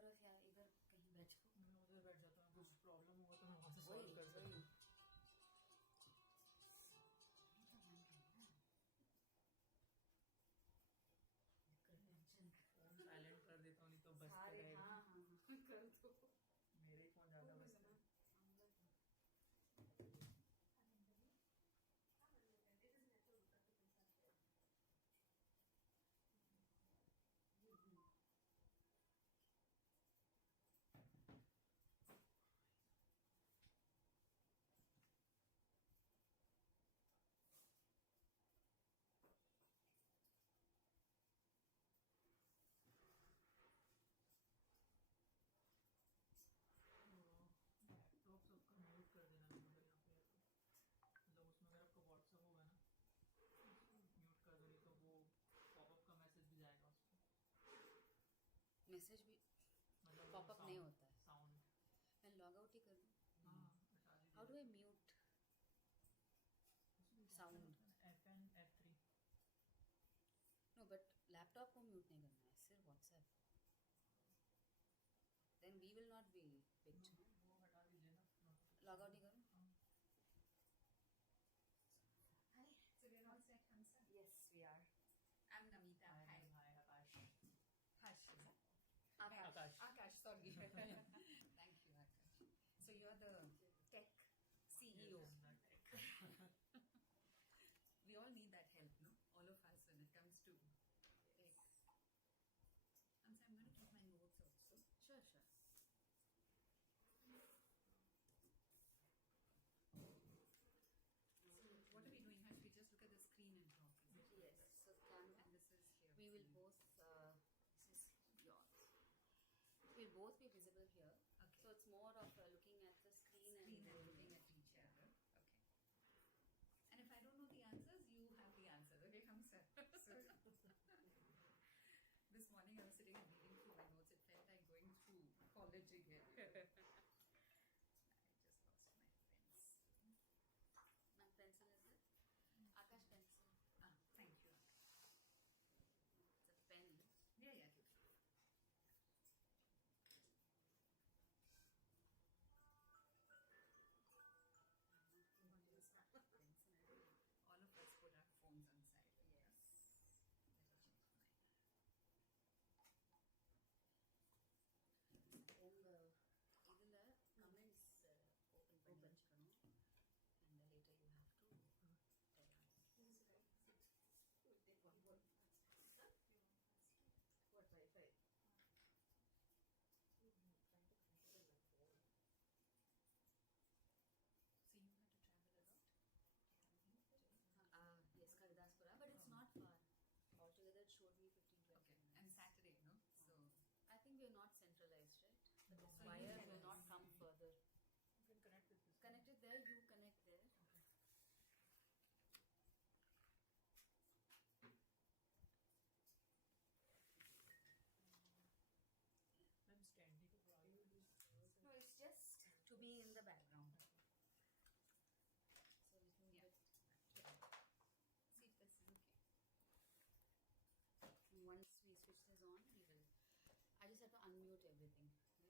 तरफ या इधर कहीं बैठो। मैं उधर बैठ जाता हूँ, कुछ प्रॉब्लम होगा तो मैं वहाँ से सॉल्व कर सकता हूँ। फोन साइलेंट कर देता हूँ, नहीं तो बस करेगा। हाँ कर दो। मेरे ही फोन ज्यादा बजता है। लैपटॉप सबका म्यूट कर देना अगर यहाँ पे है तो, मतलब उसमें अगर आपका व्हाट्सएप होगा ना म्यूट कर दो, नहीं तो वो पॉपअप का मैसेज भी जाएगा उस पर। मैसेज भी मतलब पॉपअप नहीं होता है। साउंड मैं लॉग आउट ही कर दूँ? हाँ हटा दीजिए। How do I mute sound? FN F3। No but laptop को म्यूट नहीं करना है, सिर्फ WhatsApp. Then we will not be picked. वो हटा दीजिए ना। लॉग आउट ही करूँ? Hi, so we're all set, Hansa? Yes, we are. I'm Namita. Hi. Hi Akash। Hush, is that? Akash। Akash, sorry. Thank you, Akash. So you're the tech CEO. Yes, I'm the tech. We all need that help, no? All of us when it comes to tech. And so I'm going to keep my notes also. Sure, sure. So what are we doing? Have we just look at the screen and talk? Is it? Yes. So camera. And this is here. We will both. This is yours. We'll both be visible here. Okay. So it's more of looking at the screen Screen and and looking at each other. Okay. And if I don't know the answers, you have the answers. Okay, come sir. So, this morning I was sitting and reading through my notes. It felt like going through college again. I just lost my pencil. My pencil is it? Akash pencil. Ah, thank you. It's a pen. Yeah, yeah. Keep it. Pencil. All of us put our phones on silent. Yes. Let me change mine. And idhula comments open பண்ணி வச்சுக்கணும். And later you have to tell us. We'll take one more. What Wi-Fi? So you have to travel a lot? Yes, Kalidaspura, but it's not far. Altogether it showed me 15-20 Okay, minutes. and Saturday, no? So I think we are not centralized, right? But No, this so wire you will can not come further. You can connect with this. Connect it there, you connect there. Okay. I'm standing. No, it's just to be in the background. So little Yeah. bit. see if this is okay. Once we switch this on, we will. I just have to unmute everything, right?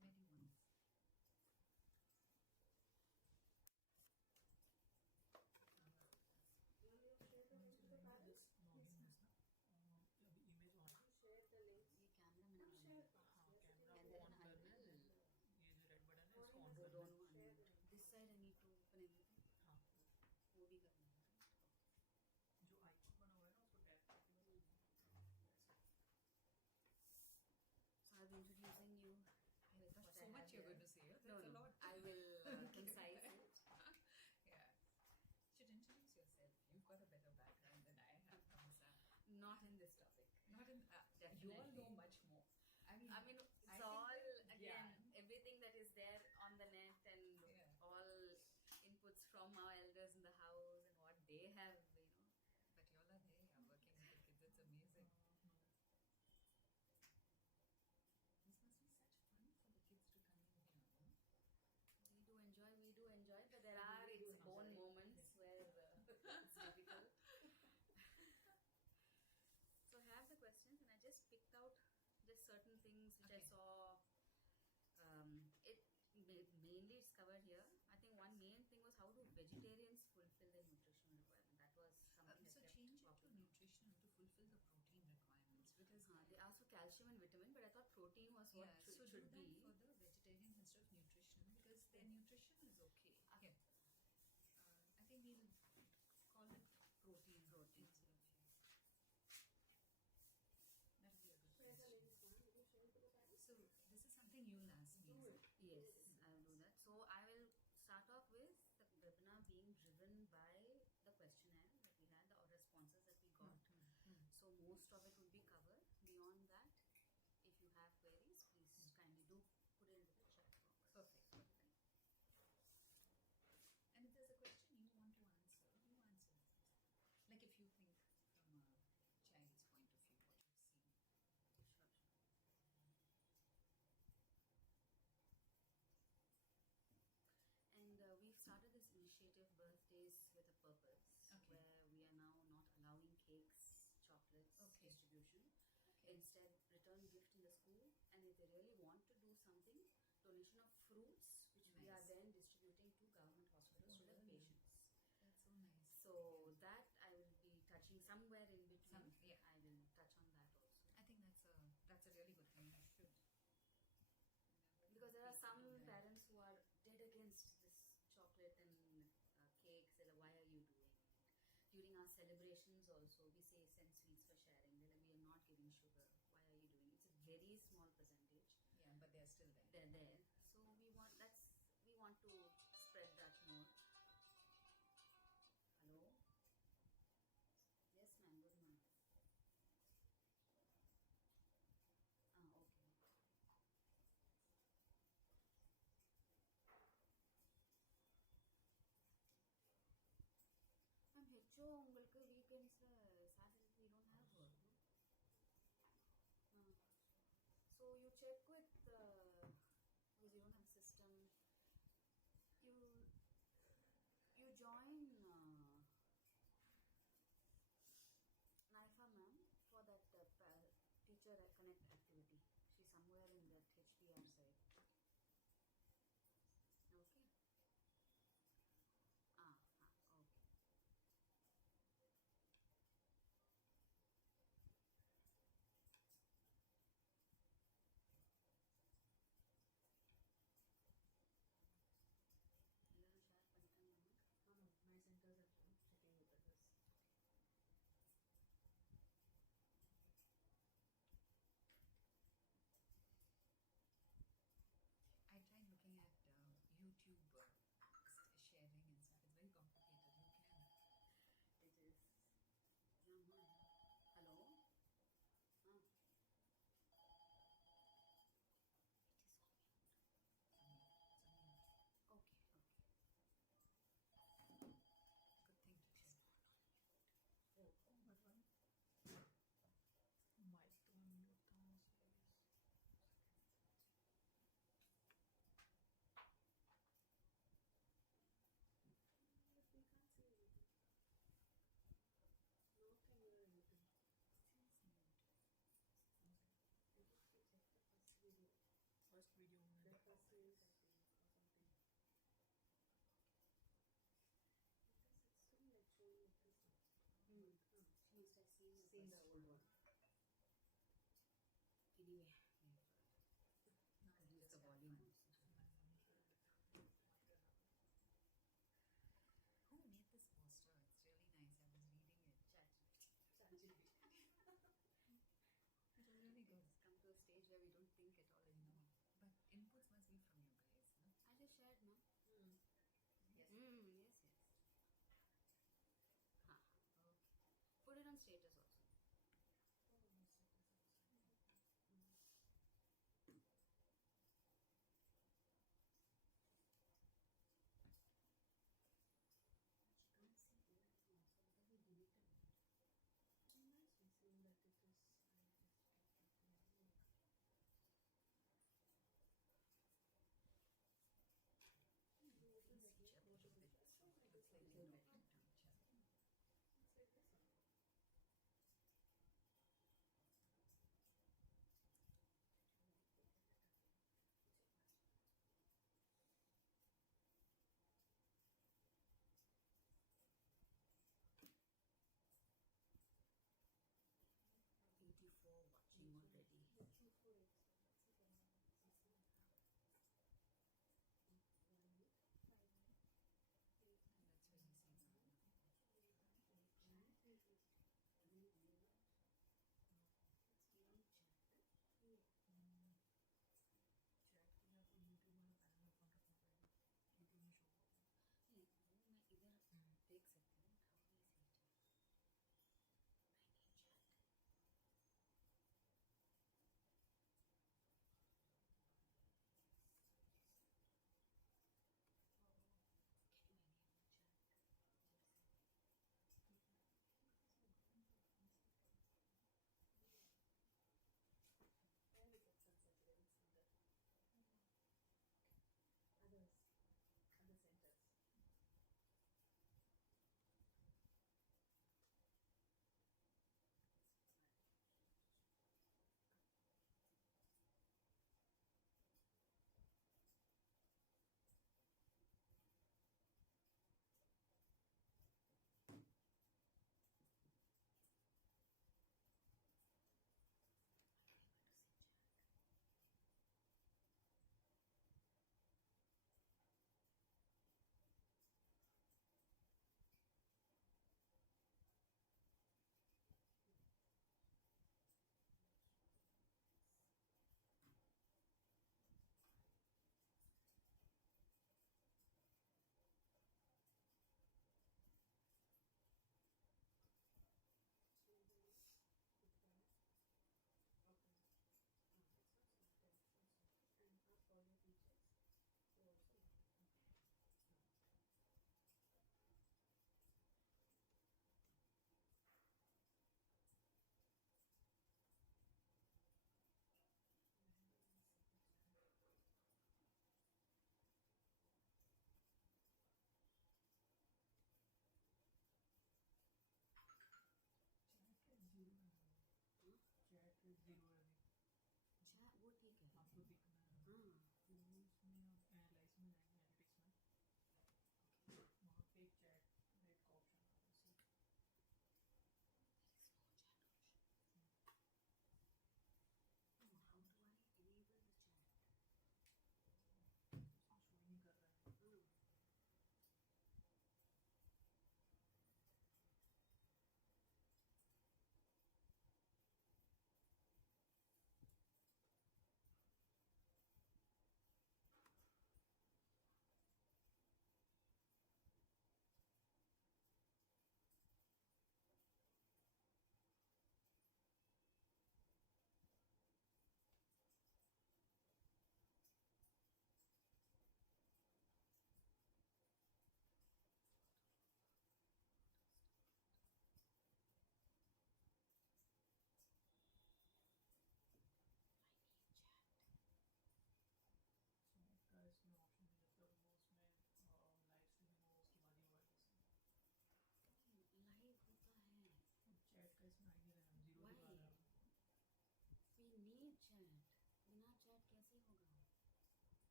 Maybe once. This login is ना अभी image on है। Share the links. ये camera मैंने on Share. किया। हाँ camera And को then on I करना है, will. ये जो रेड बटन है इसको ऑन वो करना है। दोनों unmute. This side I need to open everything. हाँ वो भी करना है, right? जो आइकन बना हुआ है ना उसको टैप करके बस So I'll be introducing you. with what So I much have you're here. going to say. That's No, a no. lot. I will concise it. Yeah. Should introduce yourself. You've got a better background than I have, Hamza. Not in this topic. Not in. Definitely. You all know much more. I mean, It's I think all that- again everything that is there on the net and Yeah. all inputs from our elders in the house and what they have, But you all are there. I'm working with the kids. It's amazing. This must be such fun for the kids to come in here. No? We do enjoy, but there are its own moments where it's difficult. So have the certain things which I Okay. saw. It mainly it's covered here. I think one main thing was how do vegetarians fulfill their nutritional requirement. That was something that So kept change it to popping up. nutritional to fulfill the protein requirements, because They asked for calcium and vitamin, but I thought protein was what yeah, so should do that be. for the vegetarians instead of nutritional, because their nutrition is okay. Okay. I think we'll call it protein Protein. instead of that'll be a good question. So this is something you'll ask me, is it? Yes, I will do that. So I will start off with the webinar being driven by the questionnaire that we had or responses that we got. So most of it will be covered. Beyond that, if you have queries, please kindly do put it into the chat box. Perfect. And if there's a question you want to answer, you answer it. Like if you think from a child's point of view, what you've seen. Sure. And we've started this initiative, Birthdays with a Purpose, Okay. where we are now not allowing cakes, chocolates, Okay. distribution. Okay. Instead, return gift in the school, and if they really want to do something, donation of fruits, which we are Nice. then distributing to government hospitals to their really? patients. That's so nice. So that I will be touching somewhere in between. Yeah. I will touch on that also. I think that's a really good thing. You should. Because there are People some do that. parents who are dead against this chocolate and cakes. They're like, why are you doing it? During our celebrations also, we say send sweets for sharing. They're like, we are not giving sugar. Why are you doing it? It's a very small percentage. Yeah, but they're still there. They're there. So we want to spread that more. Hello? Yes, ma'am. Good morning. Okay. Ma'am, HO உங்களுக்கு weekends Saturday we don't have work. No? So you check with because you don't have a system. You join Naifa ma'am for that teacher connect activity. She's somewhere in that HDR side. Okay. Okay. எல்லாரும் share பண்ணிட்டாங்க. No, my center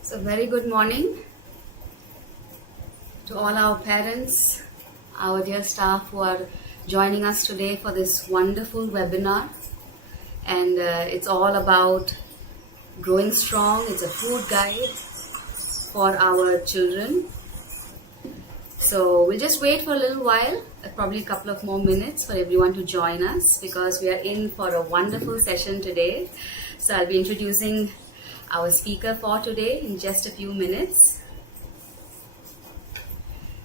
So very good morning to all our parents, our dear staff who are joining us today for this wonderful webinar. And it's all about growing strong. It's a food guide for our children. So we'll just wait for a little while, probably a couple of more minutes for everyone to join us, because we are in for a wonderful session today. So I'll be introducing our speaker for today in just a few minutes.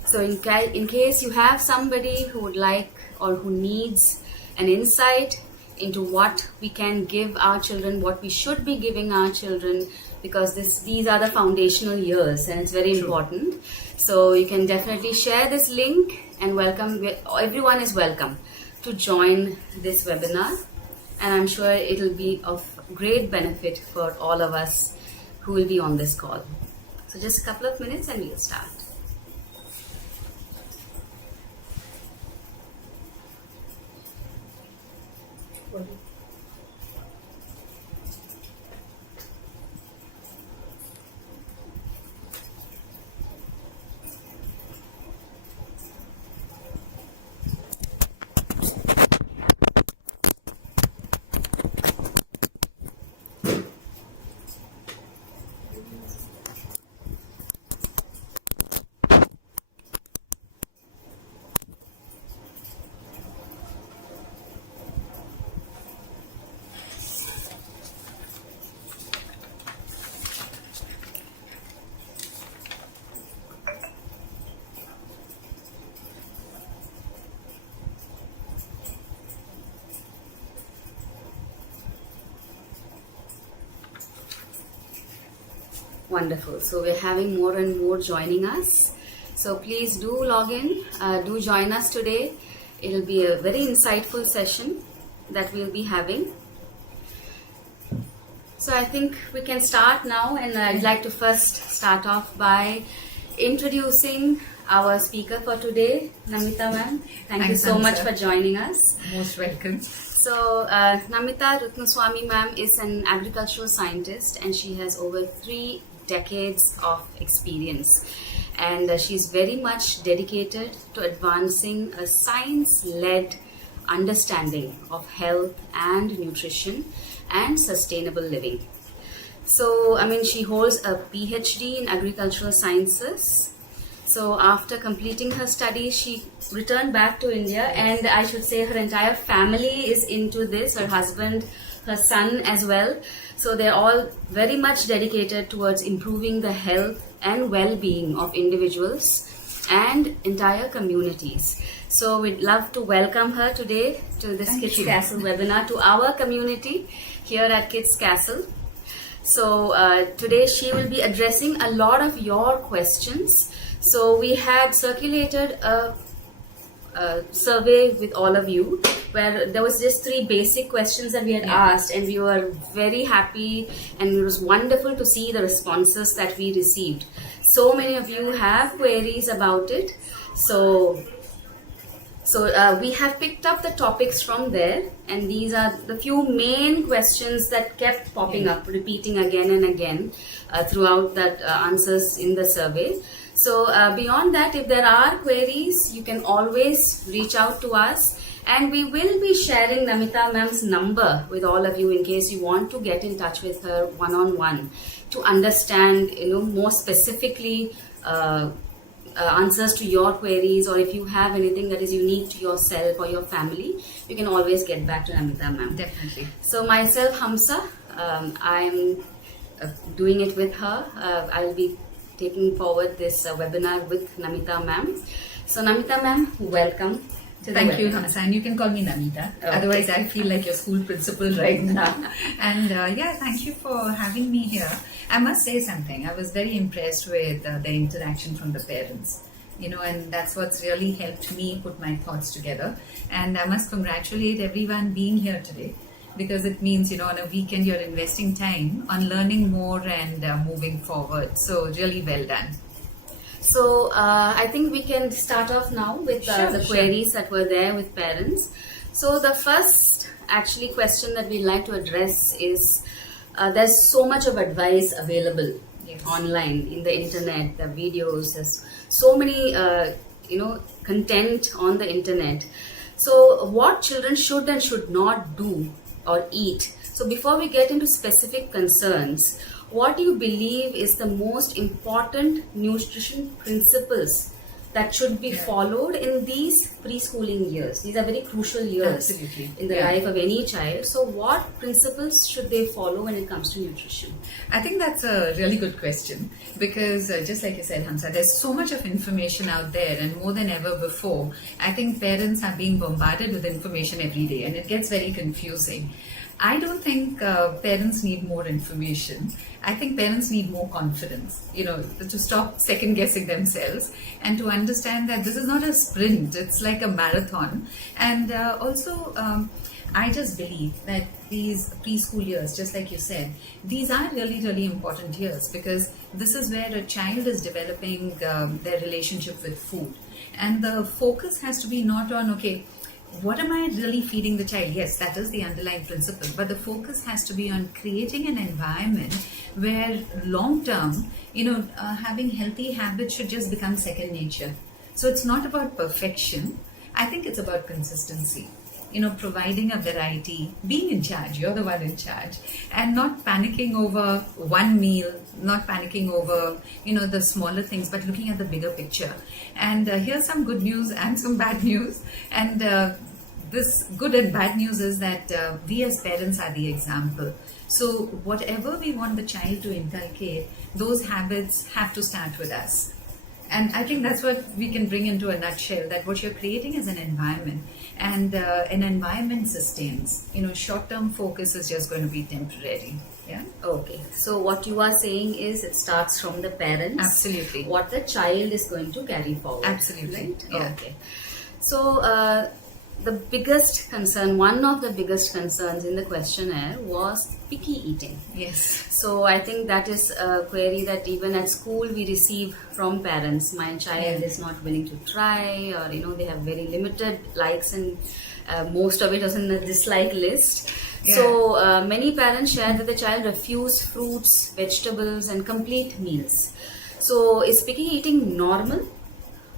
So in case you have somebody who would like or who needs an insight into what we can give our children, what we should be giving our children, because these are the foundational years and it's very important. So you can definitely share this link, and everyone is welcome to join this webinar, and I'm sure it'll be of great benefit for all of us who will be on this call. So just a couple of minutes and we'll start. Wonderful. So we're having more and more joining us. So please do log in, do join us today. It'll be a very insightful session that we'll be having. So I think we can start now, and I'd like to first start off by introducing our speaker for today, Namita ma'am. Thank you so much for joining us. Most welcome. So Namita Ratnaswamy ma'am is an agricultural scientist, and she has over 3 decades of experience, and she's very much dedicated to advancing a science-led understanding of health and nutrition and sustainable living. So she holds a PhD in agricultural sciences. So after completing her studies, she returned back to India, and I should say her entire family is into this, her husband, her son as well. So they're all very much dedicated towards improving the health and well-being of individuals and entire communities. So we'd love to welcome her today to this Kids Castle webinar, to our community here at Kids Castle. So today she will be addressing a lot of your questions. So we had circulated a survey with all of you, where there was just 3 basic questions that we had asked, and we were very happy, and it was wonderful to see the responses that we received. So many of you have queries about it. So we have picked up the topics from there, and these are the few main questions that kept popping up, repeating again and again throughout that answers in the survey. So beyond that, if there are queries, you can always reach out to us, and we will be sharing Namita ma'am's number with all of you in case you want to get in touch with her one-on-one to understand, more specifically answers to your queries, or if you have anything that is unique to yourself or your family, you can always get back to Namita ma'am. Definitely. So myself, Hamsa, I'm doing it with her. I'll be taking forward this webinar with Namita ma'am. So Namita ma'am, welcome. Thank you, Hamsa, and you can call me Namita. Okay. Otherwise, I feel like your school principal right now. And thank you for having me here. I must say something. I was very impressed with the interaction from the parents. And that's what's really helped me put my thoughts together. And I must congratulate everyone being here today, because it means, on a weekend you're investing time on learning more and moving forward. So really well done. So I think we can start off now with the queries that were there with parents. So the first question that we'd like to address is there's so much of advice available Yes. online, in the internet, the videos. There's so many, content on the internet. So, what children should and should not do or eat. So, before we get into specific concerns, what do you believe is the most important nutrition principles that should be followed in these preschooling years? These are very crucial years in the life of any child. So, what principles should they follow when it comes to nutrition? I think that's a really good question because, just like you said, Hamsa, there's so much of information out there, and more than ever before, I think parents are being bombarded with information every day, and it gets very confusing. I don't think parents need more information. I think parents need more confidence, to stop second guessing themselves and to understand that this is not a sprint, it's like a marathon. And also, I just believe that these preschool years, just like you said, these are really, really important years because this is where a child is developing their relationship with food. And the focus has to be not on, okay, what am I really feeding the child? Yes, that is the underlying principle. But the focus has to be on creating an environment where long term, having healthy habits should just become second nature. So it's not about perfection. I think it's about consistency. Providing a variety, being in charge, you're the one in charge, and not panicking over one meal, not panicking over, the smaller things, but looking at the bigger picture. And here's some good news and some bad news. And this good and bad news is that we as parents are the example. So whatever we want the child to inculcate, those habits have to start with us. And I think that's what we can bring into a nutshell, that what you're creating is an environment, and an environment sustains. Short-term focus is just going to be temporary. Yeah. Okay. So what you are saying is it starts from the parents. Absolutely. What the child is going to carry forward. Absolutely. Right? Yeah. Okay. So the biggest concern, one of the biggest concerns in the questionnaire was picky eating. Yes. So I think that is a query that even at school we receive from parents. My child is not willing to try, or they have very limited likes, and most of it is in the dislike list. Yeah. So many parents share that the child refuse fruits, vegetables, and complete meals. So is picky eating normal?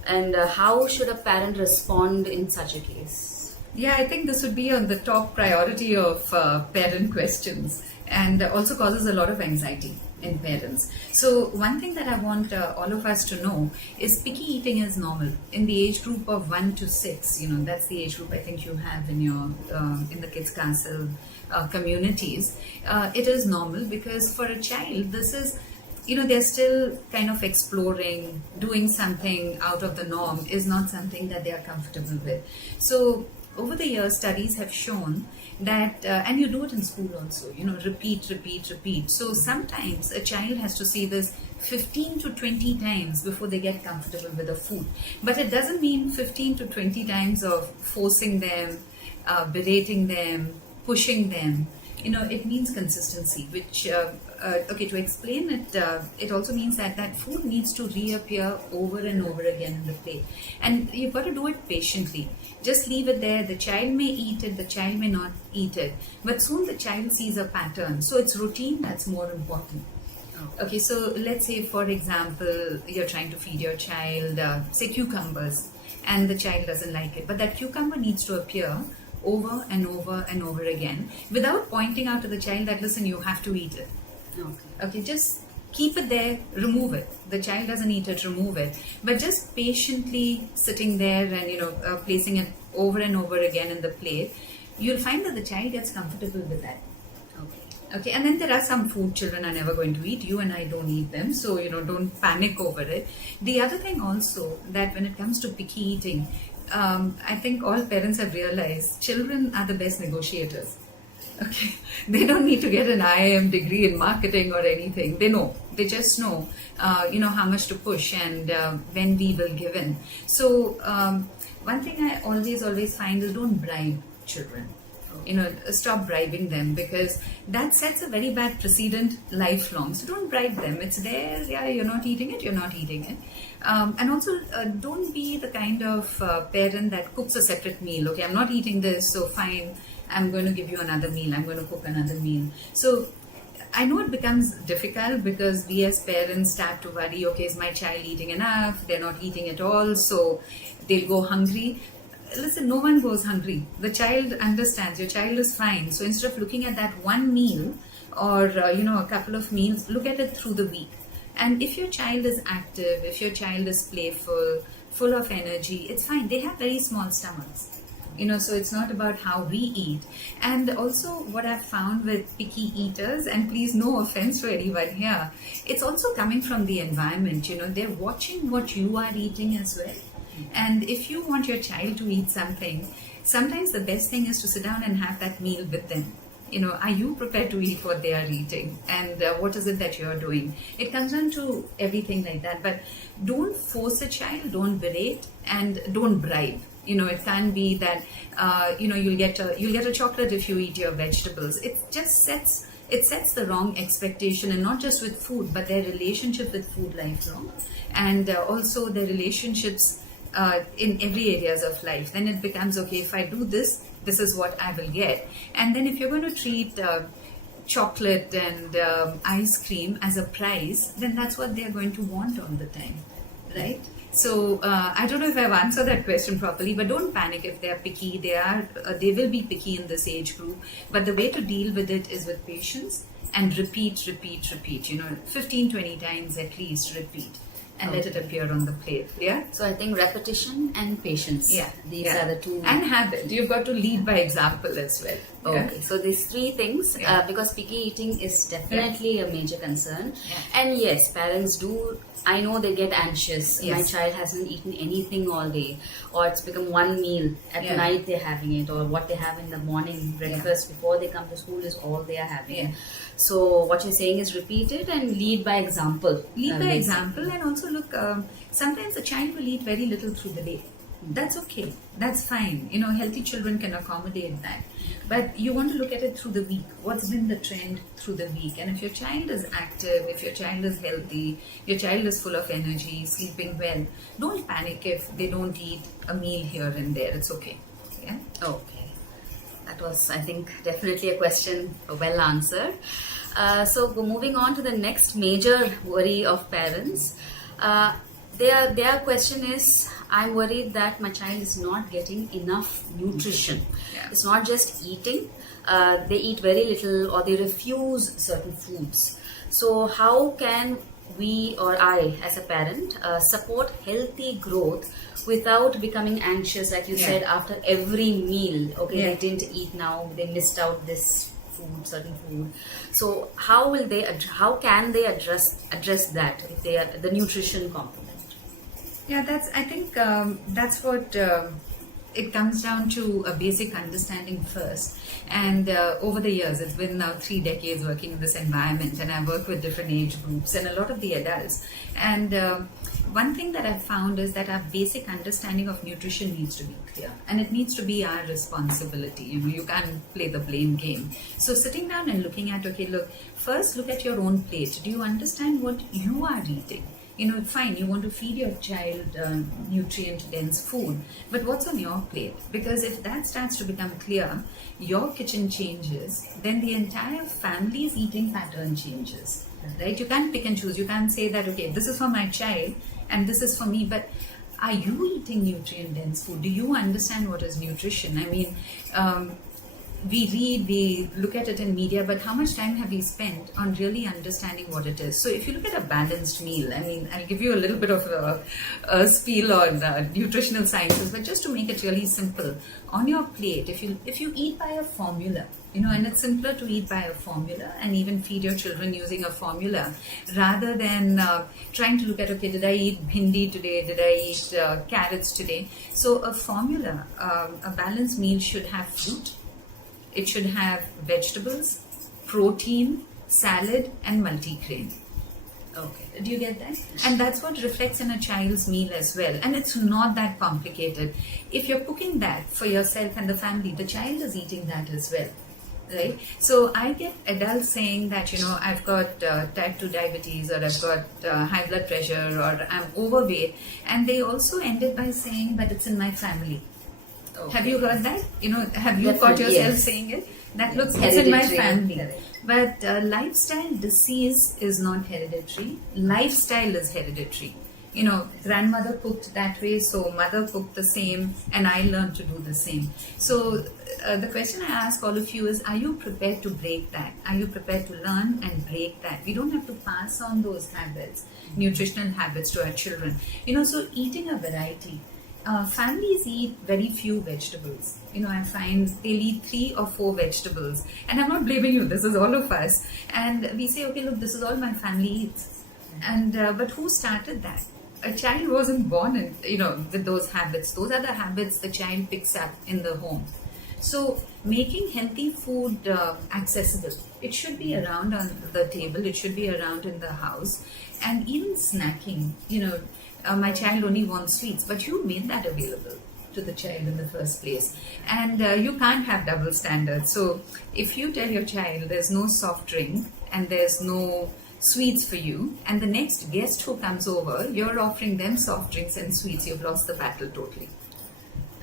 And how should a parent respond in such a case? Yeah, I think this would be on the top priority of parent questions, and also causes a lot of anxiety in parents. So one thing that I want all of us to know is picky eating is normal in the age group of 1 to 6. That's the age group I think you have in your in the Kids Council communities. It is normal because for a child this is, they're still kind of exploring. Doing something out of the norm is not something that they are comfortable with. So over the years, studies have shown that, and you do it in school also, repeat, repeat, repeat. So sometimes a child has to see this 15 to 20 times before they get comfortable with the food. But it doesn't mean 15 to 20 times of forcing them, berating them, pushing them. It means consistency, which, to explain it, it also means that food needs to reappear over and over again in the plate. And you've got to do it patiently. Just leave it there. The child may eat it, the child may not eat it. But soon the child sees a pattern. So it's routine that's more important. Okay, so let's say, for example, you're trying to feed your child, say, cucumbers, and the child doesn't like it. But that cucumber needs to appear over and over and over again without pointing out to the child that, listen, you have to eat it. Okay, just keep it there, remove it. The child doesn't eat it, remove it. But just patiently sitting there and, placing it over and over again in the plate, you'll find that the child gets comfortable with that. Okay, and then there are some food children are never going to eat. You and I don't eat them, so don't panic over it. The other thing also, that when it comes to picky eating, I think all parents have realized children are the best negotiators. Okay, they don't need to get an IIM degree in marketing or anything. They know. They just know, how much to push and when we will give in. So one thing I always find is don't bribe children. Stop bribing them, because that sets a very bad precedent lifelong. So don't bribe them. It's there. Yeah, you're not eating it. You're not eating it. And also, don't be the kind of parent that cooks a separate meal. Okay, I'm not eating this, so fine. I'm going to give you another meal. I'm going to cook another meal. So I know it becomes difficult because we as parents start to worry, okay, is my child eating enough? They're not eating at all, so they'll go hungry. Listen, no one goes hungry. The child understands, your child is fine. So instead of looking at that one meal or, a couple of meals, look at it through the week. And if your child is active, if your child is playful, full of energy, it's fine. They have very small stomachs. So it's not about how we eat. And also what I've found with picky eaters, and please no offense to anyone here, it's also coming from the environment. They're watching what you are eating as well. And if you want your child to eat something, sometimes the best thing is to sit down and have that meal with them. Are you prepared to eat what they are eating? And what is it that you're doing? It comes down to everything like that. But don't force a child, don't berate, and don't bribe. It can't be that you'll get a chocolate if you eat your vegetables. It just sets the wrong expectation, and not just with food, but their relationship with food lifelong, and also their relationships in every areas of life. Then it becomes, okay, if I do this, this is what I will get. And then if you're going to treat chocolate and ice cream as a prize, then that's what they're going to want all the time, right? So I don't know if I've answered that question properly, but don't panic if they're picky. They will be picky in this age group, but the way to deal with it is with patience and repeat. 15, 20 times at least, repeat. And let it appear on the plate. Yeah. So I think repetition and patience. Yeah. These are the two. And habit. You've got to lead by example as well. Okay. Yeah? So these three things, because picky eating is definitely a major concern. Yeah. And yes, parents do. I know they get anxious. Yes. My child hasn't eaten anything all day, or it's become one meal at night they're having it, or what they have in the morning breakfast before they come to school is all they are having. Yeah. So what you're saying is repeat it and lead by example. Lead by example, and also look, sometimes a child will eat very little through the day. That's okay. That's fine. Healthy children can accommodate that. But you want to look at it through the week. What's been the trend through the week? And if your child is active, if your child is healthy, your child is full of energy, sleeping well, don't panic if they don't eat a meal here and there. It's okay. Yeah? Okay. That was, I think, definitely a question well answered. So moving on to the next major worry of parents. Their question is, I'm worried that my child is not getting enough nutrition. Yeah. It's not just eating. They eat very little, or they refuse certain foods. So how can we, or I as a parent, support healthy growth without becoming anxious, like you said, after every meal? Okay, they didn't eat now, they missed out this food, certain food. So how can they address that if they are the nutrition component? Yeah, I think that's what it comes down to, a basic understanding first. And over the years, it's been now 3 decades working in this environment, and I work with different age groups and a lot of the adults. And one thing that I've found is that our basic understanding of nutrition needs to be clear, and it needs to be our responsibility. You can't play the blame game. So sitting down and looking at, okay, first look at your own plate. Do you understand what you are eating? Fine, you want to feed your child nutrient-dense food, but what's on your plate? Because if that starts to become clear, your kitchen changes, then the entire family's eating pattern changes, right? You can't pick and choose. You can't say that, okay, this is for my child and this is for me, but are you eating nutrient-dense food? Do you understand what is nutrition? I mean, we read, we look at it in media, but how much time have we spent on really understanding what it is? So if you look at a balanced meal, I mean, I'll give you a little bit of a spiel on nutritional sciences, but just to make it really simple, on your plate, if you eat by a formula, and it's simpler to eat by a formula and even feed your children using a formula rather than trying to look at, okay, did I eat bhindi today? Did I eat carrots today? So a formula, a balanced meal should have fruit. It should have vegetables, protein, salad, and multigrain. Okay, do you get that? And that's what reflects in a child's meal as well. And it's not that complicated. If you're cooking that for yourself and the family, the child is eating that as well. Right? So I get adults saying that, I've got type 2 diabetes, or I've got high blood pressure, or I'm overweight. And they also ended by saying, but it's in my family. Okay. Have you heard that? Have you caught yourself saying it? That Yes. looks, it's in my Hereditary. family. Correct. But lifestyle disease is not hereditary. Lifestyle is hereditary. You know, grandmother cooked that way, so mother cooked the same, and I learned to do the same. So the question I ask all of you is, are you prepared to break that? Are you prepared to learn and break that? We don't have to pass on those habits, nutritional habits, to our children. You know, so eating a variety. Families eat very few vegetables. You know, I find they'll eat 3 or 4 vegetables. And I'm not blaming you, this is all of us. And we say, okay, look, this is all my family eats. And but who started that? A child wasn't born in, you know, with those habits. Those are the habits the child picks up in the home. So making healthy food accessible. It should be around on the table. It should be around in the house. And even snacking. You know, my child only wants sweets, but you made that available to the child in the first place. And you can't have double standards. So if you tell your child there's no soft drink and there's no sweets for you, and the next guest who comes over, you're offering them soft drinks and sweets, you've lost the battle totally.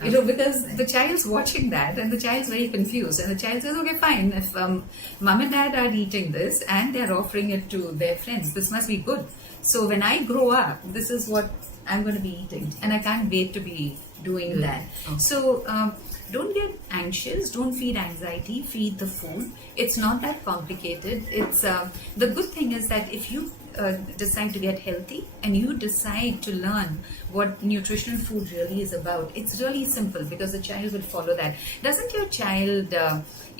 You know, because the child's watching that and the child's very confused, and the child says, okay, fine, if mom and dad are eating this and they're offering it to their friends, this must be good. So when I grow up, this is what I'm going to be eating, and I can't wait to be doing that. Okay. So don't get anxious, don't feed anxiety, feed the food. It's not that complicated. It's the good thing is that if you decide to get healthy and you decide to learn what nutritional food really is about, it's really simple because the child will follow that. Doesn't your child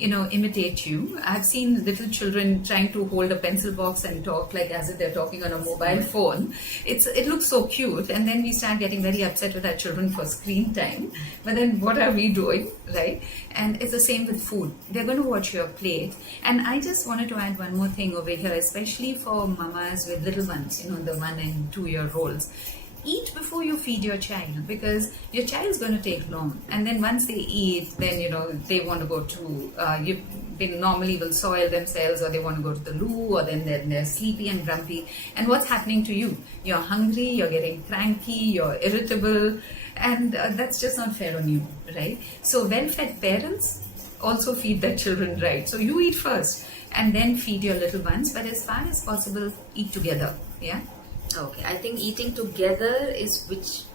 imitate you? I've seen little children trying to hold a pencil box and talk like as if they're talking on a mobile phone. It looks so cute, and then we start getting very upset with our children for screen time. But then what are we doing, right? And it's the same with food. They're going to watch your plate. And I just wanted to add one more thing over here, especially for mamas with little ones, you know, the 1 and 2 year olds. Eat before you feed your child, because your child's going to take long, and then once they eat, then they want to go to they normally will soil themselves, or they want to go to the loo, or then they're sleepy and grumpy. And what's happening to you? You're hungry, you're getting cranky, you're irritable, and that's just not fair on you, right? So well-fed parents also feed their children right. So you eat first and then feed your little ones, but as far as possible, eat together. Yeah. Okay, I think eating together is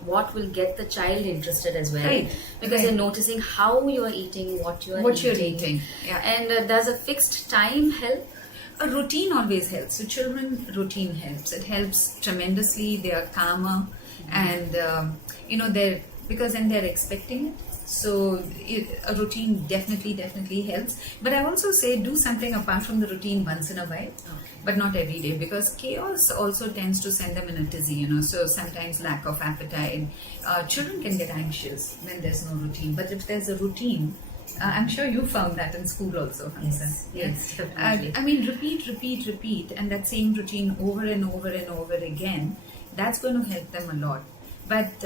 what will get the child interested as well, Right. because Right. they're noticing how you are eating, what you're eating. Yeah. and does a fixed time help? A routine always helps. So children, routine helps. It helps tremendously. They are calmer, and they're, because then they're expecting it. So a routine definitely helps. But I also say do something apart from the routine once in a while. Okay. But not every day, because chaos also tends to send them in a tizzy, So sometimes lack of appetite. Children can get anxious when there's no routine. But if there's a routine, I'm sure you found that in school also, Hamza. Yes, definitely. I mean, repeat, and that same routine over and over and over again. That's going to help them a lot. But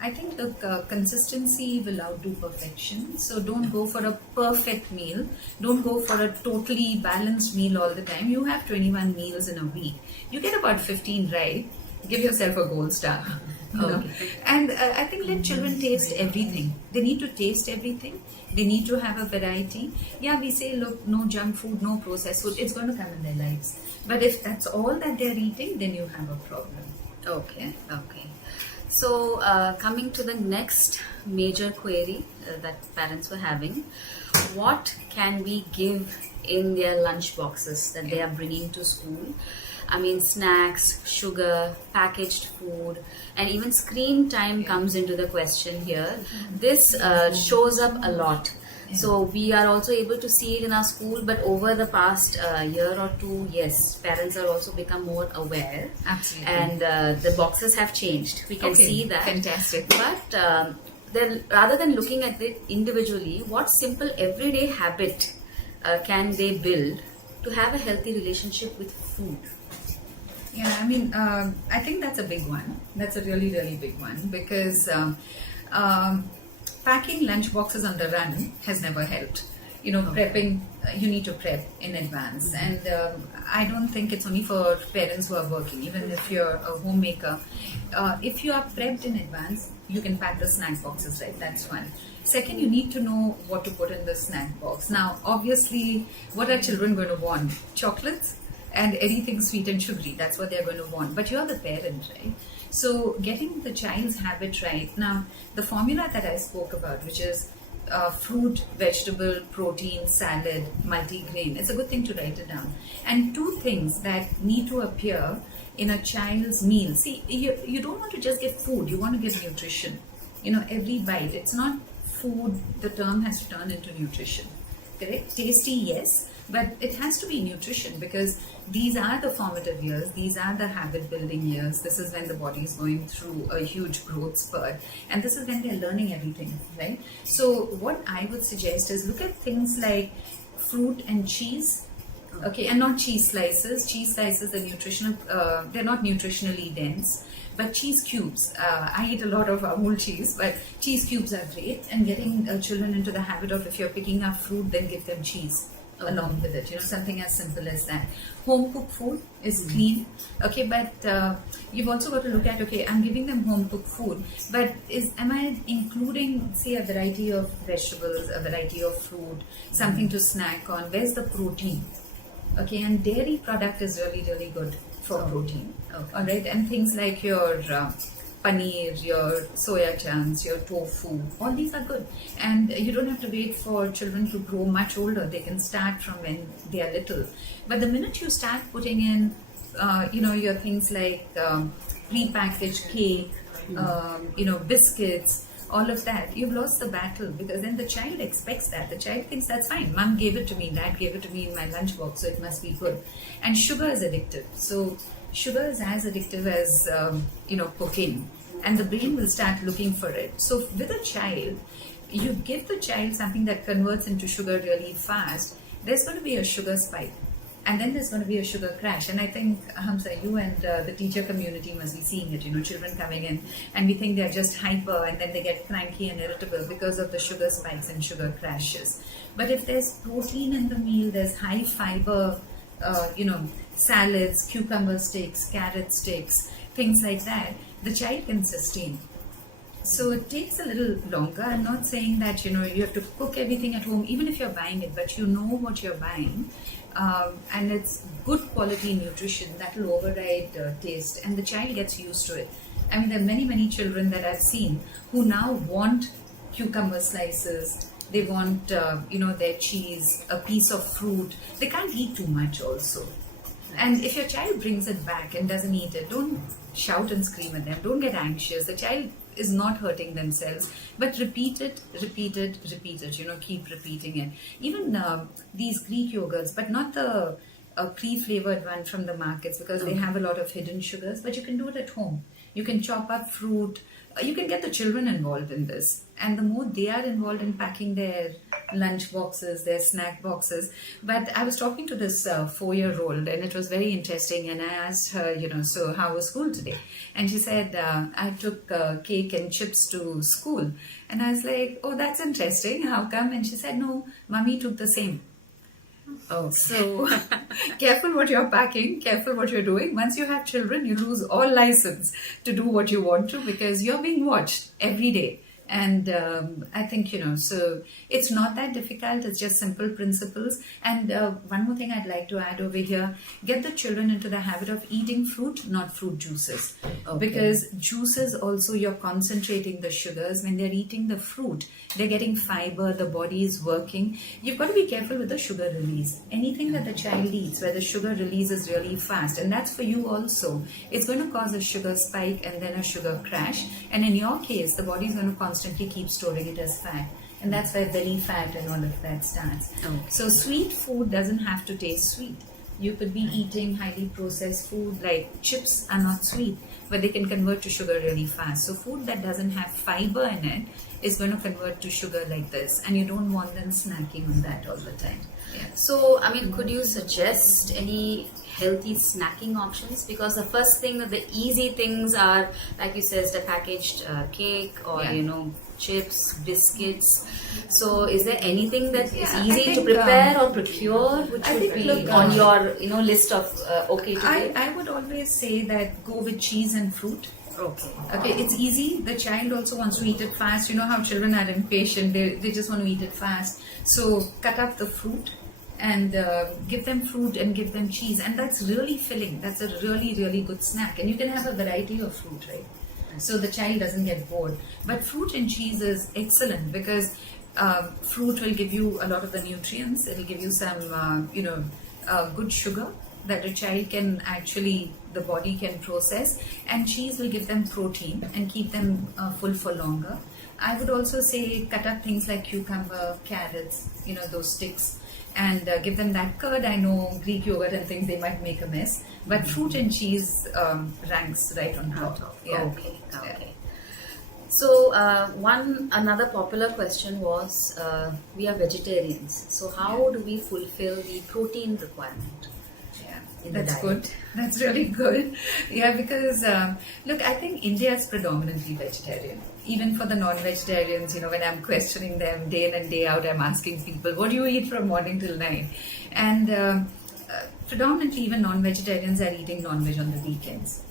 I think, look, consistency will outdo perfection. So don't go for a perfect meal. Don't go for a totally balanced meal all the time. You have 21 meals in a week. You get about 15 right. Give yourself a gold star. You know? And I think let children taste everything. They need to taste everything. They need to have a variety. Yeah, we say, look, no junk food, no processed food. It's going to come in their lives. But if that's all that they're eating, then you have a problem. Okay. So, coming to the next major query that parents were having, what can we give in their lunch boxes that they are bringing to school? I mean, snacks, sugar, packaged food, and even screen time comes into the question here. This shows up a lot. So we are also able to see it in our school, but over the past year or two, yes, parents are also become more aware. Absolutely. And the boxes have changed. We can see that. Fantastic. But then, rather than looking at it individually, what simple everyday habit can they build to have a healthy relationship with food? Yeah, I mean, I think that's a big one. That's a really, really big one, because packing lunch boxes on the run has never helped. prepping, you need to prep in advance. And I don't think it's only for parents who are working. Even if you're a homemaker, if you are prepped in advance, you can pack the snack boxes right. That's one. Second, you need to know what to put in the snack box. Now, obviously, what are children going to want? Chocolates and anything sweet and sugary. That's what they're going to want. But you're the parent, right? So getting the child's habit right. Now, the formula that I spoke about, which is fruit, vegetable, protein, salad, multigrain. It's a good thing to write it down. And two things that need to appear in a child's meal. See, you don't want to just give food. You want to give nutrition. Every bite. It's not food. The term has to turn into nutrition. Correct? Tasty, yes. But it has to be nutrition, because these are the formative years. These are the habit building years. This is when the body is going through a huge growth spurt. And this is when they're learning everything, right? So what I would suggest is look at things like fruit and cheese. Okay, and not cheese slices. Cheese slices are nutritional, they're not nutritionally dense. But cheese cubes, I eat a lot of Amul cheese, but cheese cubes are great. And getting children into the habit of, if you're picking up fruit, then give them cheese along with it, something as simple as that. Home cooked food is clean, okay, but you've also got to look at, okay, I'm giving them home cooked food, but am I including, say, a variety of vegetables, a variety of fruit, something to snack on? Where's the protein? Okay, and dairy product is really, really good for protein. Okay. All right, and things like your paneer, your soya chunks, your tofu, all these are good. And you don't have to wait for children to grow much older. They can start from when they are little. But the minute you start putting in, your things like pre-packaged cake, biscuits, all of that, you've lost the battle, because then the child expects that. The child thinks that's fine. Mom gave it to me, dad gave it to me in my lunchbox, so it must be good. And sugar is addictive. So sugar is as addictive as cocaine, and the brain will start looking for it. So with a child, you give the child something that converts into sugar really fast, there's going to be a sugar spike, and then there's going to be a sugar crash. And I think, Hamza, you and the teacher community must be seeing it, children coming in and we think they're just hyper, and then they get cranky and irritable because of the sugar spikes and sugar crashes. But if there's protein in the meal, there's high fiber, salads, cucumber sticks, carrot sticks, things like that, the child can sustain. So it takes a little longer. I'm not saying that, you have to cook everything at home, even if you're buying it, but you know what you're buying. And it's good quality nutrition that will override taste, and the child gets used to it. I mean, there are many, many children that I've seen who now want cucumber slices. They want, their cheese, a piece of fruit. They can't eat too much also. And if your child brings it back and doesn't eat it, don't shout and scream at them. Don't get anxious. The child is not hurting themselves. But repeat it. Keep repeating it. Even these Greek yogurts, but not the pre-flavored one from the markets, because they have a lot of hidden sugars. But you can do it at home. You can chop up fruit. You can get the children involved in this. And the more they are involved in packing their lunch boxes, their snack boxes. But I was talking to this 4-year-old, and it was very interesting. And I asked her, so how was school today? And she said, I took cake and chips to school. And I was like, oh, that's interesting. How come? And she said, no, mommy took the same. Oh, so careful what you're packing, careful what you're doing. Once you have children, you lose all license to do what you want to, because you're being watched every day. And I think, so it's not that difficult. It's just simple principles. And one more thing I'd like to add over here, get the children into the habit of eating fruit, not fruit juices. Okay. Because juices also, you're concentrating the sugars. When they're eating the fruit, they're getting fiber, the body is working. You've got to be careful with the sugar release. Anything that the child eats where the sugar release is really fast, and that's for you also, it's going to cause a sugar spike and then a sugar crash. And in your case, the body is going to constantly keep storing it as fat, and that's where belly fat and all of that starts. Okay. So sweet food doesn't have to taste sweet. You could be eating highly processed food, like chips are not sweet, but they can convert to sugar really fast. So food that doesn't have fiber in it is going to convert to sugar like this, and you don't want them snacking on that all the time. Yeah. So, I mean, could you suggest any healthy snacking options? Because the first thing, the easy things are, like you said, the packaged cake or, Yeah. chips, biscuits. So, is there anything that is Yeah, I easy to think, prepare or procure, which I would think, be look, on your, list of okay to do? I would always say that go with cheese and fruit. Okay. Okay, it's easy. The child also wants to eat it fast. You know how children are impatient. They just want to eat it fast. So cut up the fruit and give them fruit and give them cheese. And that's really filling. That's a really, really good snack. And you can have a variety of fruit, right? So the child doesn't get bored. But fruit and cheese is excellent because fruit will give you a lot of the nutrients. It'll give you some, good sugar that a child can actually, the body can process, and cheese will give them protein and keep them full for longer. I would also say cut up things like cucumber, carrots, those sticks, and give them that curd. I know Greek yogurt and things, they might make a mess, but fruit and cheese ranks right on top. Yeah. Okay. So another popular question was, we are vegetarians. So how do we fulfill the protein requirement? In the That's diet? good. That's really good. Yeah, because look, I think India is predominantly vegetarian. Even for the non-vegetarians, when I'm questioning them day in and day out, I'm asking people, what do you eat from morning till night? And predominantly, even non-vegetarians are eating non-veg on the weekends.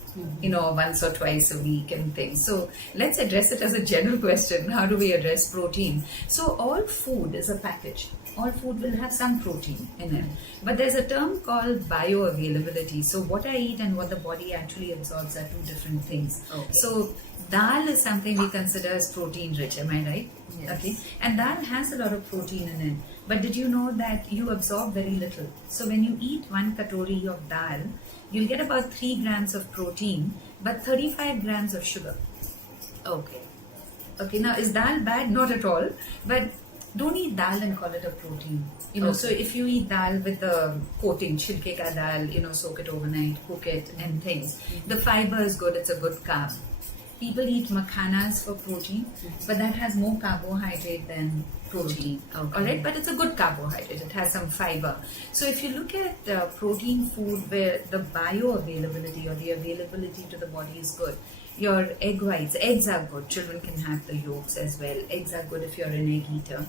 Once or twice a week and things. So let's address it as a general question. How do we address protein? So all food is a package. All food will have some protein in it. But there's a term called bioavailability. So what I eat and what the body actually absorbs are two different things. Okay. So dal is something we consider as protein rich, am I right? Yes. Okay. And dal has a lot of protein in it. But did you know that you absorb very little? So when you eat 1 katori of dal, you'll get about 3 grams of protein, but 35 grams of sugar. Okay. Okay, now is dal bad? Not at all. But don't eat dal and call it a protein. Okay. So if you eat dal with the coating, chilke ka dal, soak it overnight, cook it and things. The fiber is good, it's a good carb. People eat makhanas for protein, but that has more carbohydrate than protein. Okay. Alright, but it's a good carbohydrate. It has some fiber. So if you look at protein food where the bioavailability or the availability to the body is good, your egg whites, eggs are good. Children can have the yolks as well. Eggs are good if you're an egg eater.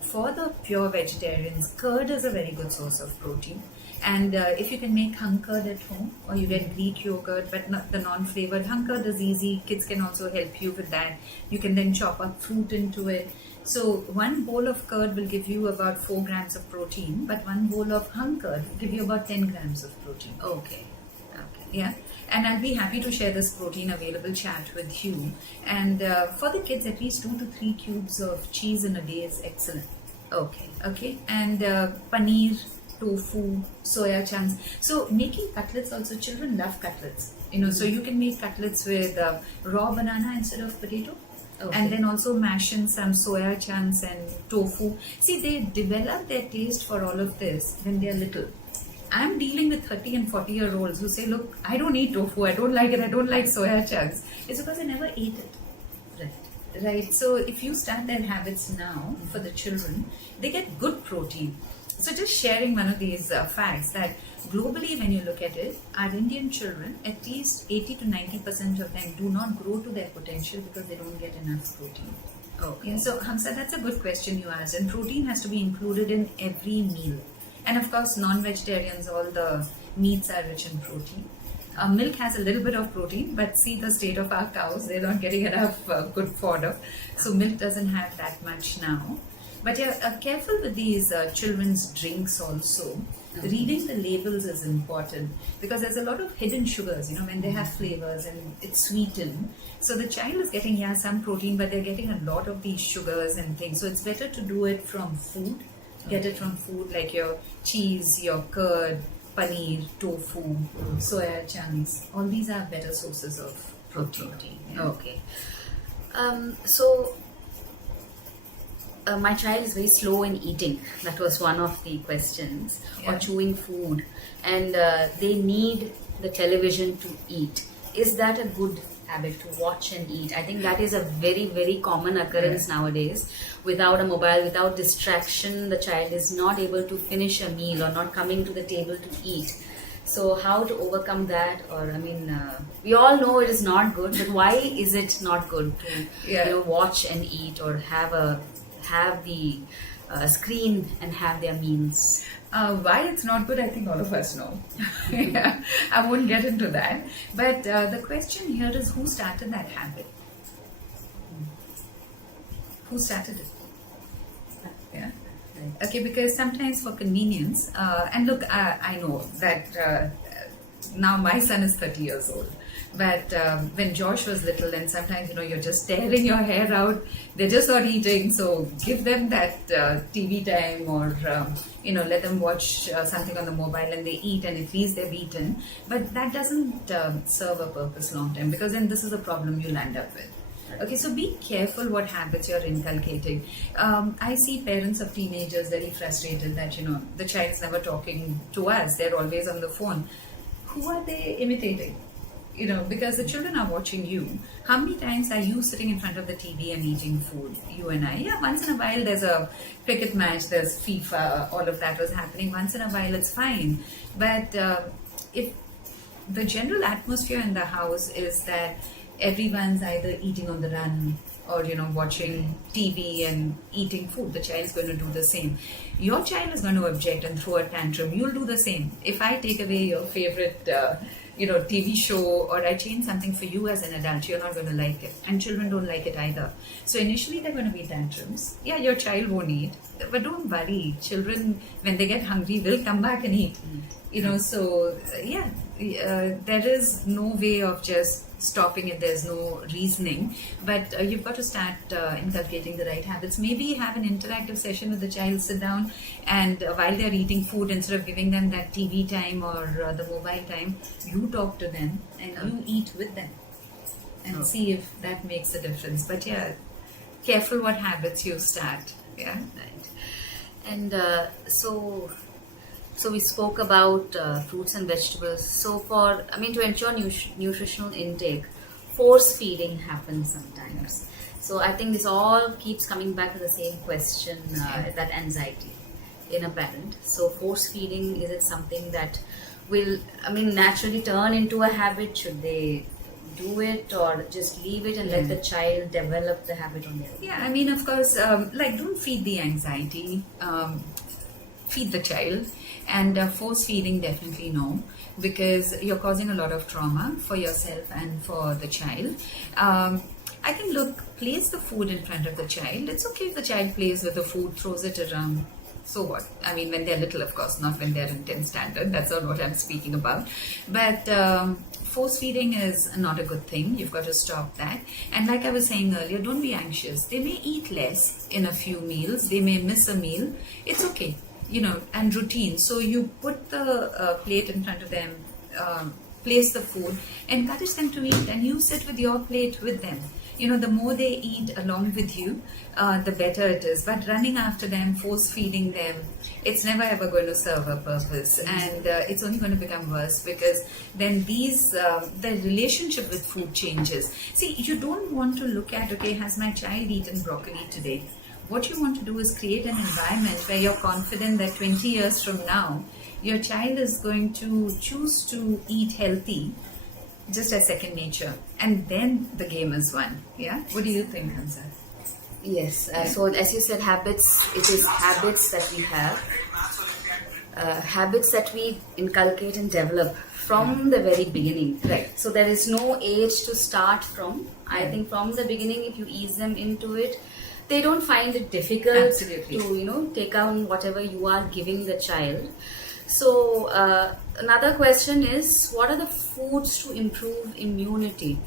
For the pure vegetarians, curd is a very good source of protein. And if you can make hung curd at home, or you get Greek yogurt, but not the non-flavored, hung curd is easy. Kids can also help you with that. You can then chop up fruit into it. So 1 bowl of curd will give you about 4 grams of protein, but 1 bowl of hung curd will give you about 10 grams of protein. Okay. Yeah, and I'll be happy to share this protein available chat with you. And for the kids, at least 2 to 3 cubes of cheese in a day is excellent. Okay, and paneer, tofu, soya chunks. So making cutlets also, children love cutlets. So you can make cutlets with raw banana instead of potato. Okay. And then also mash in some soya chunks and tofu. See, they develop their taste for all of this when they are little. I'm dealing with 30 and 40-year-olds who say, look, I don't eat tofu, I don't like it, I don't like soya chunks. It's because I never ate it. Right. So if you start their habits now for the children, they get good protein. So just sharing one of these facts that globally when you look at it, our Indian children, at least 80 to 90% of them do not grow to their potential because they don't get enough protein. Okay. Yeah, so Hamsa, that's a good question you asked. And protein has to be included in every meal. And of course, non-vegetarians, all the meats are rich in protein. Milk has a little bit of protein, but see the state of our cows, they're not getting enough good fodder. So milk doesn't have that much now. But yeah, careful with these children's drinks also. Reading the labels is important because there's a lot of hidden sugars, when they have flavors and it's sweetened. So the child is getting, some protein, but they're getting a lot of these sugars and things. So it's better to do it from food. Get it from food like your cheese, your curd, paneer, tofu, soya chunks. All these are better sources of protein. Yeah. Okay. So my child is very slow in eating. That was one of the questions. Yeah. Or chewing food. And they need the television to eat. is that a good habit to watch and eat? I think that is a very, very common occurrence nowadays. Without a mobile, without distraction, the child is not able to finish a meal or not coming to the table to eat. So how to overcome that? Or I mean, we all know it is not good, but why is it not good to watch and eat or have the screen and have their meals? Why it's not good, I think all of us know. Yeah, I won't get into that. But the question here is, who started that habit? Who started it? Yeah. Okay, because sometimes for convenience, and look, I know that now my son is 30 years old. But when Josh was little, and sometimes you're just tearing your hair out, they're just not eating. So give them that TV time, or let them watch something on the mobile, and they eat, and at least they've eaten. But that doesn't serve a purpose long term, because then this is a problem you'll end up with. Okay, so be careful what habits you're inculcating. I see parents of teenagers very frustrated that the child's never talking to us; they're always on the phone. Who are they imitating? Because the children are watching you. How many times are you sitting in front of the TV and eating food? You and I. Yeah, once in a while there's a cricket match, there's FIFA, all of that was happening. Once in a while it's fine. But if the general atmosphere in the house is that everyone's either eating on the run or watching TV and eating food, the child's going to do the same. Your child is going to object and throw a tantrum. You'll do the same. If I take away your favorite TV show, or I change something for you as an adult, you're not going to like it, and children don't like it either. So initially they're going to be tantrums. Yeah, your child won't eat, but don't worry, children, when they get hungry, will come back and eat. So there is no way of just stopping it. There's no reasoning, but you've got to start inculcating the right habits. Maybe have an interactive session with the child, sit down, and while they're eating food, instead of giving them that TV time or the mobile time, you talk to them and you eat with them, and see if that makes a difference. But yeah, careful what habits you start. Yeah, right. And so we spoke about fruits and vegetables. So to ensure nutritional intake, force feeding happens sometimes. So I think this all keeps coming back to the same question, that anxiety in a parent. So force feeding, is it something that will, naturally turn into a habit? Should they do it, or just leave it and let the child develop the habit on their own? Yeah, of course, don't feed the anxiety. Feed the child. And force feeding, definitely no, because you're causing a lot of trauma for yourself and for the child. I think, look, place the food in front of the child. It's okay if the child plays with the food, throws it around. So what? When they're little, of course, not when they're in 10th standard. That's all what I'm speaking about. But force feeding is not a good thing. You've got to stop that. And like I was saying earlier, don't be anxious. They may eat less in a few meals. They may miss a meal. It's okay. And routine. So you put the plate in front of them, place the food, encourage them to eat, and you sit with your plate with them. The more they eat along with you, the better it is. But running after them, force feeding them, it's never ever going to serve a purpose, and it's only going to become worse, because then the relationship with food changes. See, you don't want to look at, okay, has my child eaten broccoli today? What you want to do is create an environment where you're confident that 20 years from now, your child is going to choose to eat healthy just as second nature. And then the game is won. Yeah? What do you think, Hamza? Yes. So as you said, habits, it is habits that we have. Habits that we inculcate and develop from the very beginning. Right. So there is no age to start from. I think from the beginning, if you ease them into it, they don't find it difficult to take on whatever you are giving the child. So another question is, what are the foods to improve immunity?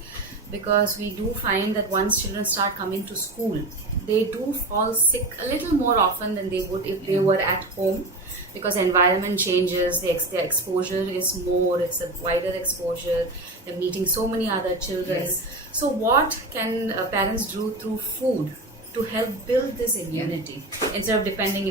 Because we do find that once children start coming to school, they do fall sick a little more often than they would if they were at home, because environment changes, their exposure is more, it's a wider exposure, they're meeting so many other children. Yes. So what can parents do through food to help build this immunity, instead of depending,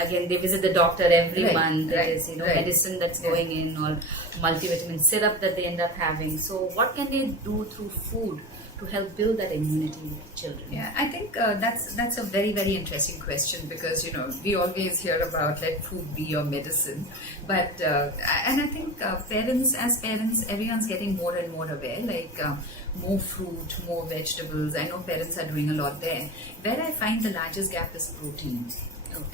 again, they visit the doctor every Right, month. There right, is, right. medicine that's Yeah. going in, or multivitamin syrup that they end up having. So what can they do through food to help build that immunity with children? Yeah, I think that's a very, very interesting question, because we always hear about let food be your medicine, but and I think as parents, everyone's getting more and more aware, like more fruit, more vegetables. I know parents are doing a lot there. Where I find the largest gap is protein,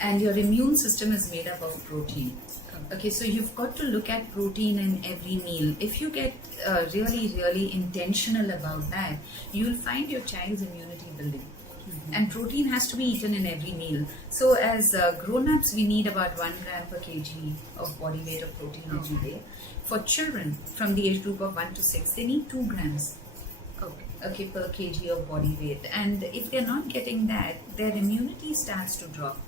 and your immune system is made up of protein. Okay, so you've got to look at protein in every meal. If you get really, really intentional about that, you'll find your child's immunity building. And protein has to be eaten in every meal. So as grown-ups, we need about 1 gram per kg of body weight of protein every day. For children from the age group of 1 to 6, they need 2 grams. Okay, per kg of body weight. And if they're not getting that, their immunity starts to drop.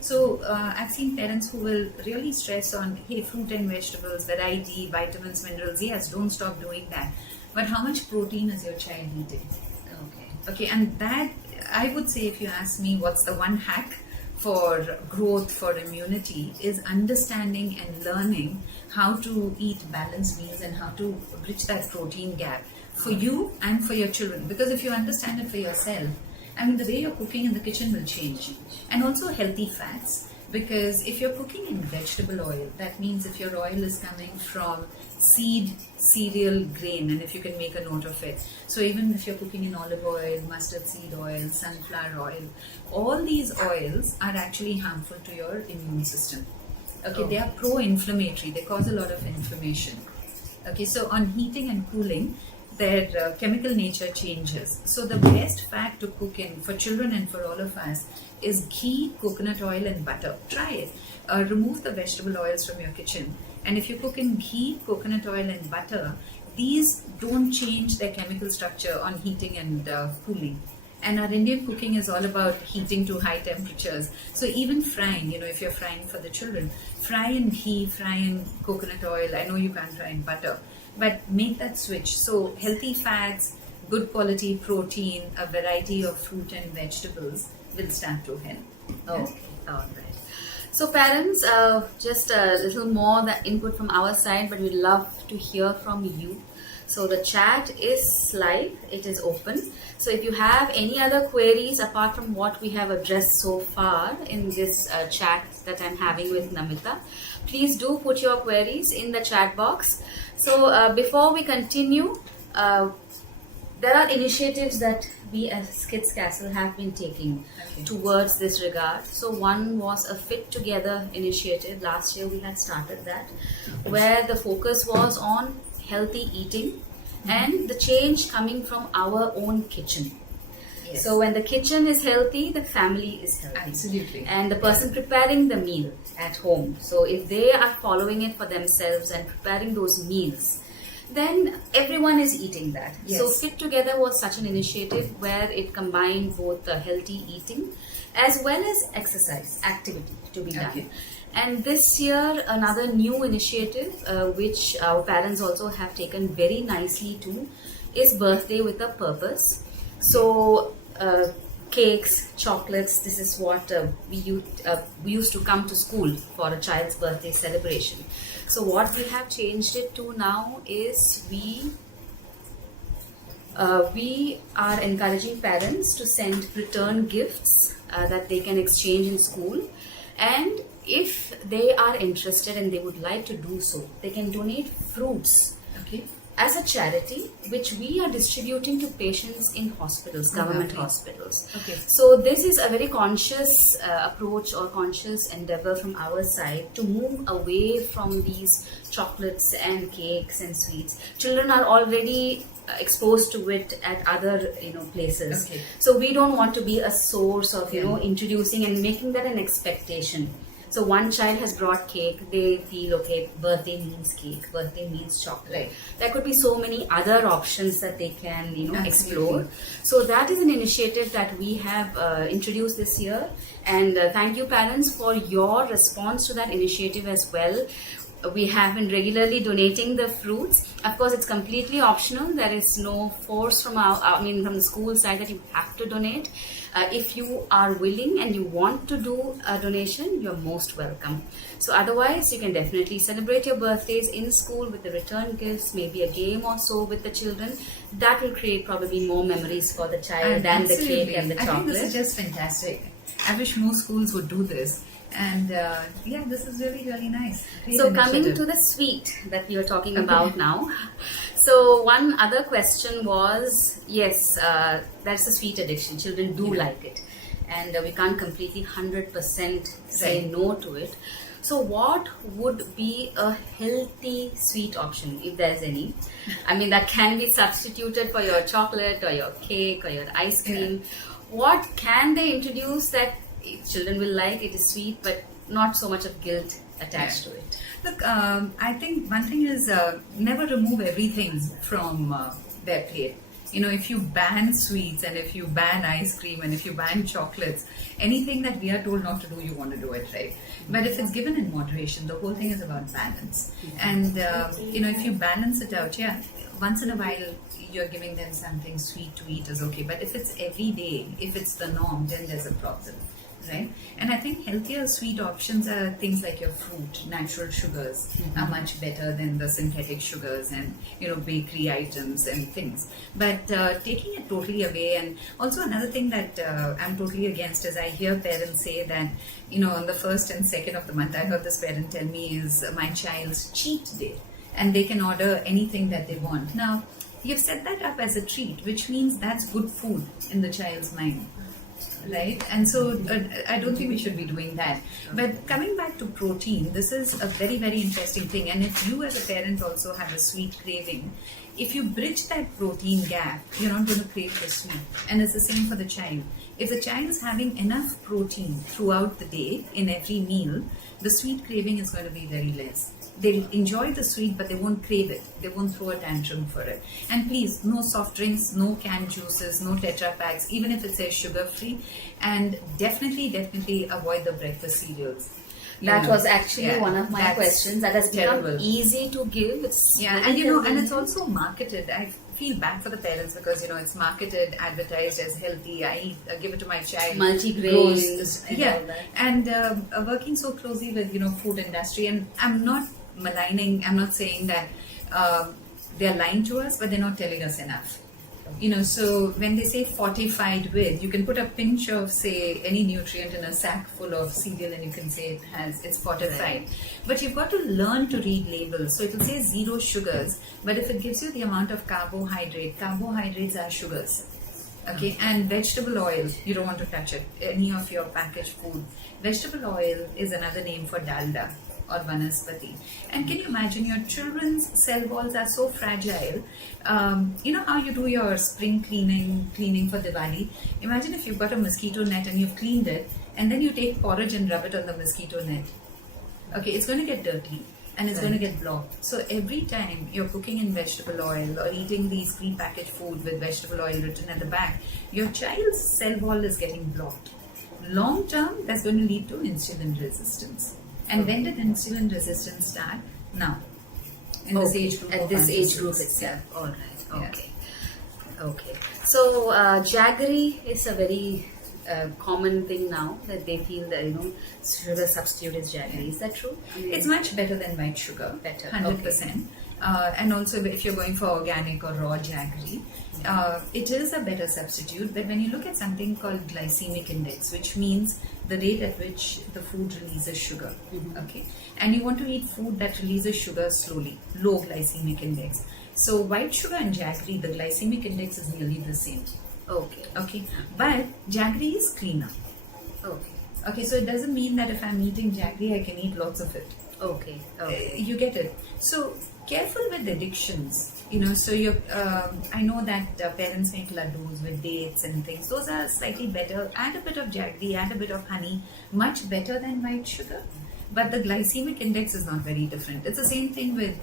So I've seen parents who will really stress on, hey, fruit and vegetables, variety, vitamins, minerals. Yes, don't stop doing that. But how much protein is your child eating? Okay, and that, I would say, if you ask me what's the one hack for growth, for immunity, is understanding and learning how to eat balanced meals and how to bridge that protein gap for you and for your children. Because if you understand it for yourself, I mean, the way you're cooking in the kitchen will change. And also healthy fats, because if you're cooking in vegetable oil, that means if your oil is coming from seed, cereal, grain, and if you can make a note of it. So even if you're cooking in olive oil, mustard seed oil, sunflower oil, all these oils are actually harmful to your immune system. Okay, they are pro-inflammatory. They cause a lot of inflammation. Okay, so on heating and cooling, their chemical nature changes. So the best fat to cook in for children and for all of us is ghee, coconut oil and butter. Try it. Remove the vegetable oils from your kitchen. And if you cook in ghee, coconut oil and butter, these don't change their chemical structure on heating and cooling. And our Indian cooking is all about heating to high temperatures. So even frying, if you're frying for the children, fry in ghee, fry in coconut oil. I know you can't fry in butter, but make that switch. So healthy fats, good quality protein, a variety of fruit and vegetables will start to help. Okay, all right. So parents, just a little more the input from our side, but we'd love to hear from you. So the chat is live, it is open. So if you have any other queries apart from what we have addressed so far in this chat that I'm having with Namita, please do put your queries in the chat box. So before we continue, there are initiatives that we as Kids Castle have been taking towards this regard. So one was a Fit Together initiative. Last year we had started that, where the focus was on healthy eating and the change coming from our own kitchen. Yes. So when the kitchen is healthy, the family is healthy. Absolutely. And the person preparing the meal at home. So if they are following it for themselves and preparing those meals, then everyone is eating that. Yes. So Fit Together was such an initiative where it combined both healthy eating as well as exercise, activity to be done. Okay. And this year, another new initiative, which our parents also have taken very nicely to, is Birthday with a Purpose. So cakes, chocolates, this is what we used to come to school for a child's birthday celebration. So what we have changed it to now is we are encouraging parents to send return gifts that they can exchange in school, and if they are interested and they would like to do so, they can donate fruits as a charity, which we are distributing to patients in hospitals, government hospitals. So this is a very conscious approach or conscious endeavor from our side to move away from these chocolates and cakes and sweets. Children are already exposed to it at other places. So we don't want to be a source of introducing and making that an expectation. So one child has brought cake, they feel, okay, birthday means cake, birthday means chocolate. Right. There could be so many other options that they can, explore. So that is an initiative that we have introduced this year. And thank you, parents, for your response to that initiative as well. we have been regularly donating the fruits. Of course, it's completely optional. There is no force from from the school side that you have to donate. If you are willing and you want to do a donation, you're most welcome. So otherwise, you can definitely celebrate your birthdays in school with the return gifts, maybe a game or so with the children. That will create probably more memories for the child than the cake and the chocolate. I think this is just fantastic. I wish more schools would do this. And yeah, this is really, really nice. Great so initiative. Coming to the sweet that we are talking about now. So one other question was, yes, that's a sweet addiction. Children do like it. And we can't completely 100% say no to it. So what would be a healthy sweet option, if there's any? I mean, that can be substituted for your chocolate or your cake or your ice cream. What can they introduce that children will like? It is sweet, but not so much of guilt attached to it. Look, I think one thing is never remove everything from their plate. You know, if you ban sweets and if you ban ice cream and if you ban chocolates, anything that we are told not to do, you want to do it, right? But if it's given in moderation, the whole thing is about balance. And, you know, if you balance it out, yeah, once in a while you're giving them something sweet to eat is okay. But if it's every day, if it's the norm, then there's a problem. Right? And I think healthier sweet options are things like your fruit, natural sugars are much better than the synthetic sugars and, you know, bakery items and things. But taking it totally away, and also another thing that I'm totally against is I hear parents say that, you know, on the 1st and 2nd of the month, I heard this parent tell me is my child's cheat day and they can order anything that they want. Now, you've set that up as a treat, which means that's good food in the child's mind. Right, and so I don't think we should be doing that. But coming back to protein, this is a very, very interesting thing. And if you as a parent also have a sweet craving, if you bridge that protein gap, you're not going to crave for sweet. And it's the same for the child. If the child is having enough protein throughout the day in every meal, the sweet craving is going to be very less. They'll enjoy the sweet, but they won't crave it. They won't throw a tantrum for it. And please, no soft drinks, no canned juices, no Tetra Packs, even if it says sugar-free. And definitely avoid the breakfast cereals. That was actually one of my questions. That has become terrible. Easy to give. It's and you know, and it's also marketed. I feel bad for the parents because, you know, it's marketed, advertised as healthy. I give it to my child. Multi-grains. Yeah, and working so closely with, you know, food industry, and I'm not maligning. I'm not saying that they're lying to us, but they're not telling us enough. You know, so when they say fortified with, you can put a pinch of, say, any nutrient in a sack full of cereal and you can say it's fortified. Right. But you've got to learn to read labels. So it'll say 0 sugars, but if it gives you the amount of carbohydrates are sugars. Okay, and vegetable oil, you don't want to touch it. Any of your packaged food. Vegetable oil is another name for dalda or vanaspati. And can you imagine, your children's cell walls are so fragile. You know how you do your spring cleaning for Diwali? Imagine if you've got a mosquito net and you've cleaned it, and then you take porridge and rub it on the mosquito net. Okay, it's going to get dirty and it's going to get blocked. So every time you're cooking in vegetable oil or eating these pre-packaged food with vegetable oil written at the back, your child's cell wall is getting blocked. Long term, that's going to lead to insulin resistance. And when did insulin resistance start? Now. In this age group. At this age group itself. All right. Okay. Okay. So jaggery is a very common thing now, that they feel that, you know, sugar substitute is jaggery. Is that true? It's much better than white sugar. Better. 100%. Okay. And also if you're going for organic or raw jaggery, it is a better substitute. But when you look at something called glycemic index, which means the rate at which the food releases sugar, okay, and you want to eat food that releases sugar slowly, low glycemic index. So white sugar and jaggery, the glycemic index is nearly the same. Okay, but jaggery is cleaner. Okay, so it doesn't mean that if I'm eating jaggery, I can eat lots of it. Okay. You get it. So careful with addictions. You know, so I know that parents make laddus with dates and things. Those are slightly better. Add a bit of jaggery, add a bit of honey. Much better than white sugar. But the glycemic index is not very different. It's the same thing with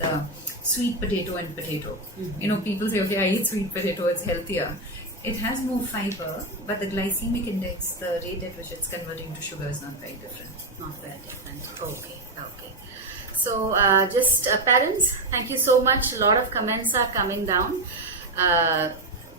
sweet potato and potato. You know, people say, okay, I eat sweet potato, it's healthier. It has more fiber, but the glycemic index, the rate at which it's converting to sugar, is not very different. Not very different. Okay. So, parents, thank you so much. A lot of comments are coming down.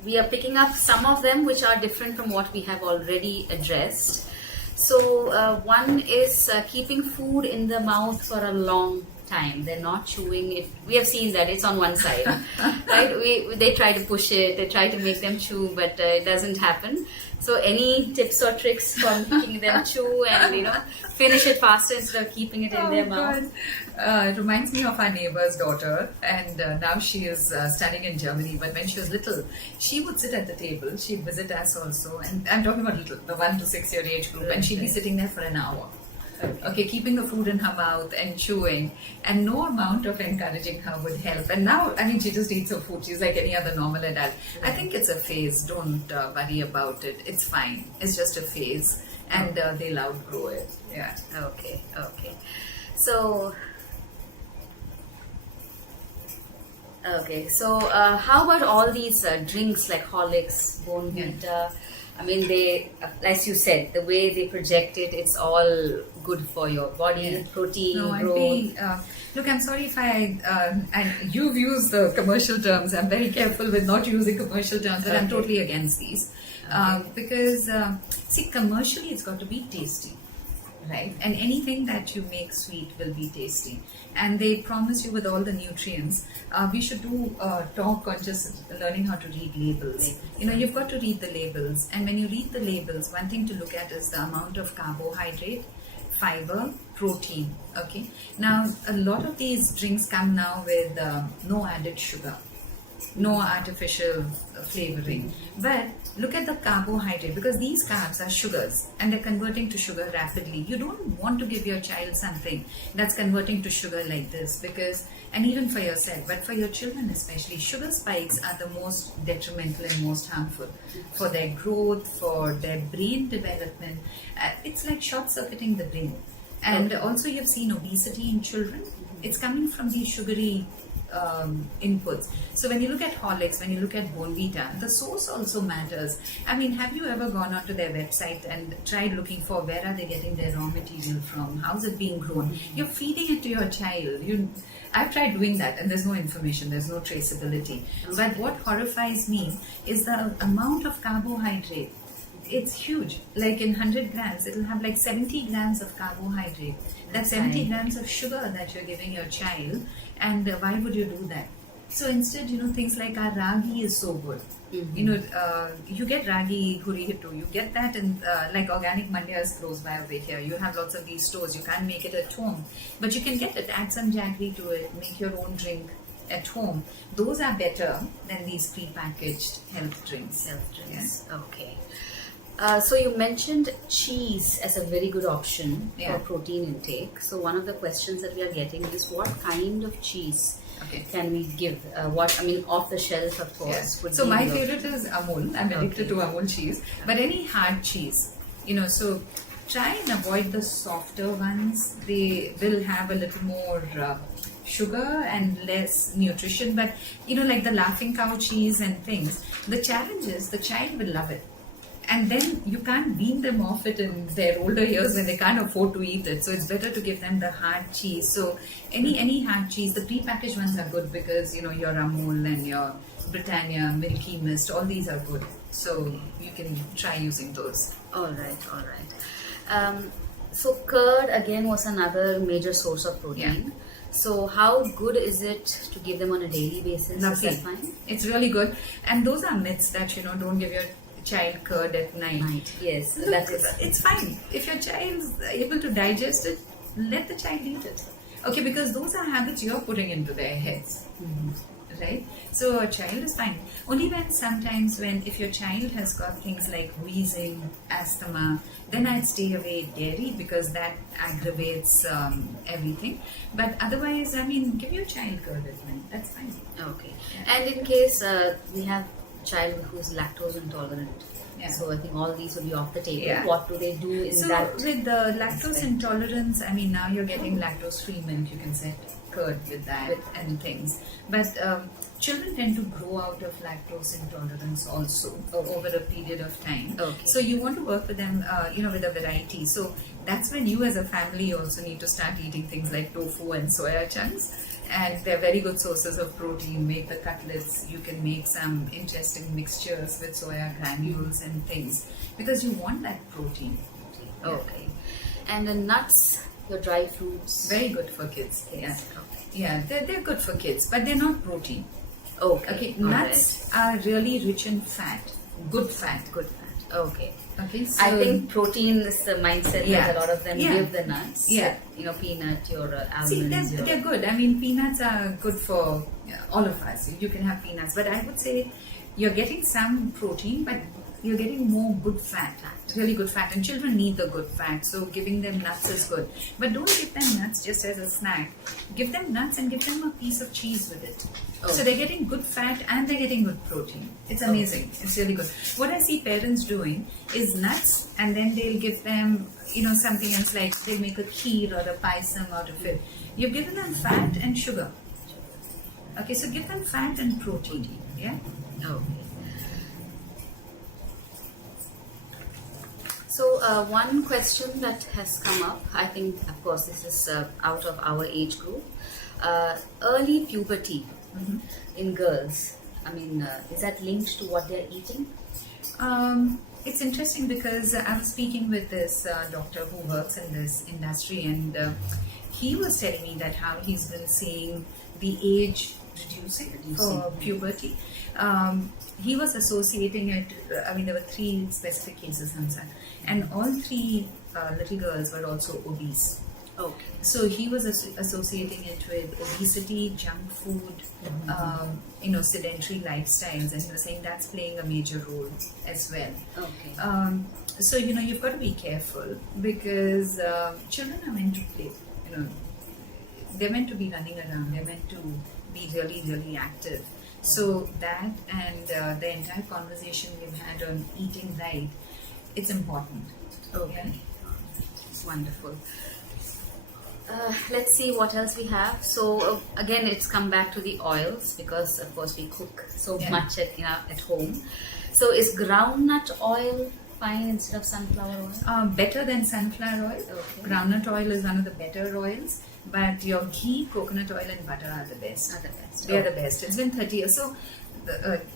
We are picking up some of them which are different from what we have already addressed. So, one is keeping food in the mouth for a long time. They're not chewing it. We have seen that it's on one side, right? They try to push it, they try to make them chew, but it doesn't happen. So, any tips or tricks for making them chew and finish it faster instead of keeping it in their mouth? It reminds me of our neighbor's daughter, and now she is studying in Germany. But when she was little, she would sit at the table. She'd visit us also, and I'm talking about little, the 1 to 6 year age group, and she'd be sitting there for an hour. Okay, keeping the food in her mouth and chewing, and no amount of encouraging her would help. And now, I mean, she just eats her food. She's like any other normal adult. I think it's a phase. Don't worry about it. It's fine. It's just a phase, and they'll outgrow it. Yeah. Okay. So, how about all these drinks like Horlicks, Bonvita? Yeah. I mean, they, as you said, the way they project it, it's all good for your body, protein, growth. Look, I'm sorry if and you've used the commercial terms. I'm very careful with not using commercial terms, but I'm totally against these. Because, see, commercially it's got to be tasty. Right, and anything that you make sweet will be tasty, and they promise you with all the nutrients. We should do talk on just learning how to read labels. You've got to read the labels, and when you read the labels, one thing to look at is the amount of carbohydrate, fiber, protein. Okay, now a lot of these drinks come now with no added sugar, no artificial flavoring, but look at the carbohydrate, because these carbs are sugars and they're converting to sugar rapidly. You don't want to give your child something that's converting to sugar like this, because, and even for yourself, but for your children especially, sugar spikes are the most detrimental and most harmful for their growth, for their brain development. It's like short-circuiting the brain. And also you've seen obesity in children. It's coming from these sugary inputs. So when you look at Horlicks, when you look at Bonvita, the source also matters. I mean, have you ever gone onto their website and tried looking for where are they getting their raw material from? How's it being grown? You're feeding it to your child. I've tried doing that, and there's no information, there's no traceability. But what horrifies me is the amount of carbohydrate. It's huge. Like in 100 grams, it'll have like 70 grams of carbohydrate. That's 70 grams of sugar that you're giving your child, and why would you do that? So instead, things like our ragi is so good. You get ragi huri hittu, you get that in like Organic Mandya is close by over here. You have lots of these stores. You can't make it at home, but you can get it. Add some jaggery to it. Make your own drink at home. Those are better than these pre-packaged health drinks. Yes. Okay. So you mentioned cheese as a very good option for protein intake. So one of the questions that we are getting is what kind of cheese can we give? Off the shelf, of course. So my favorite is Amul. I'm addicted to Amul cheese. But any hard cheese, so try and avoid the softer ones. They will have a little more sugar and less nutrition. But, like the Laughing Cow cheese and things, the challenge is the child will love it. And then you can't wean them off it in their older years when they can't afford to eat it. So it's better to give them the hard cheese. So any hard cheese, the pre-packaged ones are good because, your Amul and your Britannia, Milky Mist, all these are good. So you can try using those. All right. So curd again was another major source of protein. Yeah. So how good is it to give them on a daily basis? Lovely. Is that fine? It's really good. And those are myths that, don't give your child curd at night. Yes, it's fine. If your child is able to digest it, let the child eat it. Okay, because those are habits you're putting into their heads. Right? So a child is fine. Only if your child has got things like wheezing, asthma, then I'd stay away dairy because that aggravates everything. But otherwise, give your child curd at night. That's fine. Okay. Yeah. And in case we have child who's lactose intolerant. So I think all these will be off the table. Yeah. What do they do in that? So with the lactose intolerance, now you're getting lactose-free milk. You can set curd with that and things. But children tend to grow out of lactose intolerance also over a period of time. Okay. So you want to work with them, with a variety. So that's when you as a family also need to start eating things like tofu and soya chunks. And they're very good sources of protein. Make the cutlets. You can make some interesting mixtures with soya granules and things because you want that protein. Okay. And the nuts, your dry fruits. Very good for kids. Yeah. Okay. Yeah, they're good for kids, but they're not protein. Okay. Nuts are really rich in fat. Good fat. Good fat. Okay. Okay. So I think protein is the mindset that a lot of them Yeah. give the nuts. Yeah. Peanut, your almonds. see, your... they're good. I mean, peanuts are good for all of us. You can have peanuts, but I would say you're getting some protein, but you're getting more good fat, really good fat, and children need the good fat, so giving them nuts is good. But don't give them nuts just as a snack. Give them nuts and give them a piece of cheese with it. So they're getting good fat and they're getting good protein. It's amazing. It's really good. What I see parents doing is nuts, and then they'll give them, something else, like they make a kheer or a paisam out of it. You've given them fat and sugar. Okay, so give them fat and protein. Yeah? Okay. So one question that has come up, I think, of course, this is out of our age group. Early puberty in girls. I mean, is that linked to what they're eating? It's interesting because I was speaking with this doctor who works in this industry, and he was telling me that how he's been seeing the age reducing for puberty. He was associating it, there were 3 specific cases, Hansa, and all 3 little girls were also obese. Okay. So he was associating it with obesity, junk food, sedentary lifestyles, and he was saying that's playing a major role as well. Okay. So you've got to be careful because children are meant to play. They're meant to be running around. They're meant to be really, really active. So that and the entire conversation we've had on eating right, it's important. Okay. It's wonderful. Let's see what else we have. So again, it's come back to the oils because of course we cook so much at home. So is groundnut oil fine instead of sunflower oil? Better than sunflower oil. Okay. Groundnut oil is one of the better oils, but your ghee, coconut oil and butter are the best. They are the best. It's been 30 years. So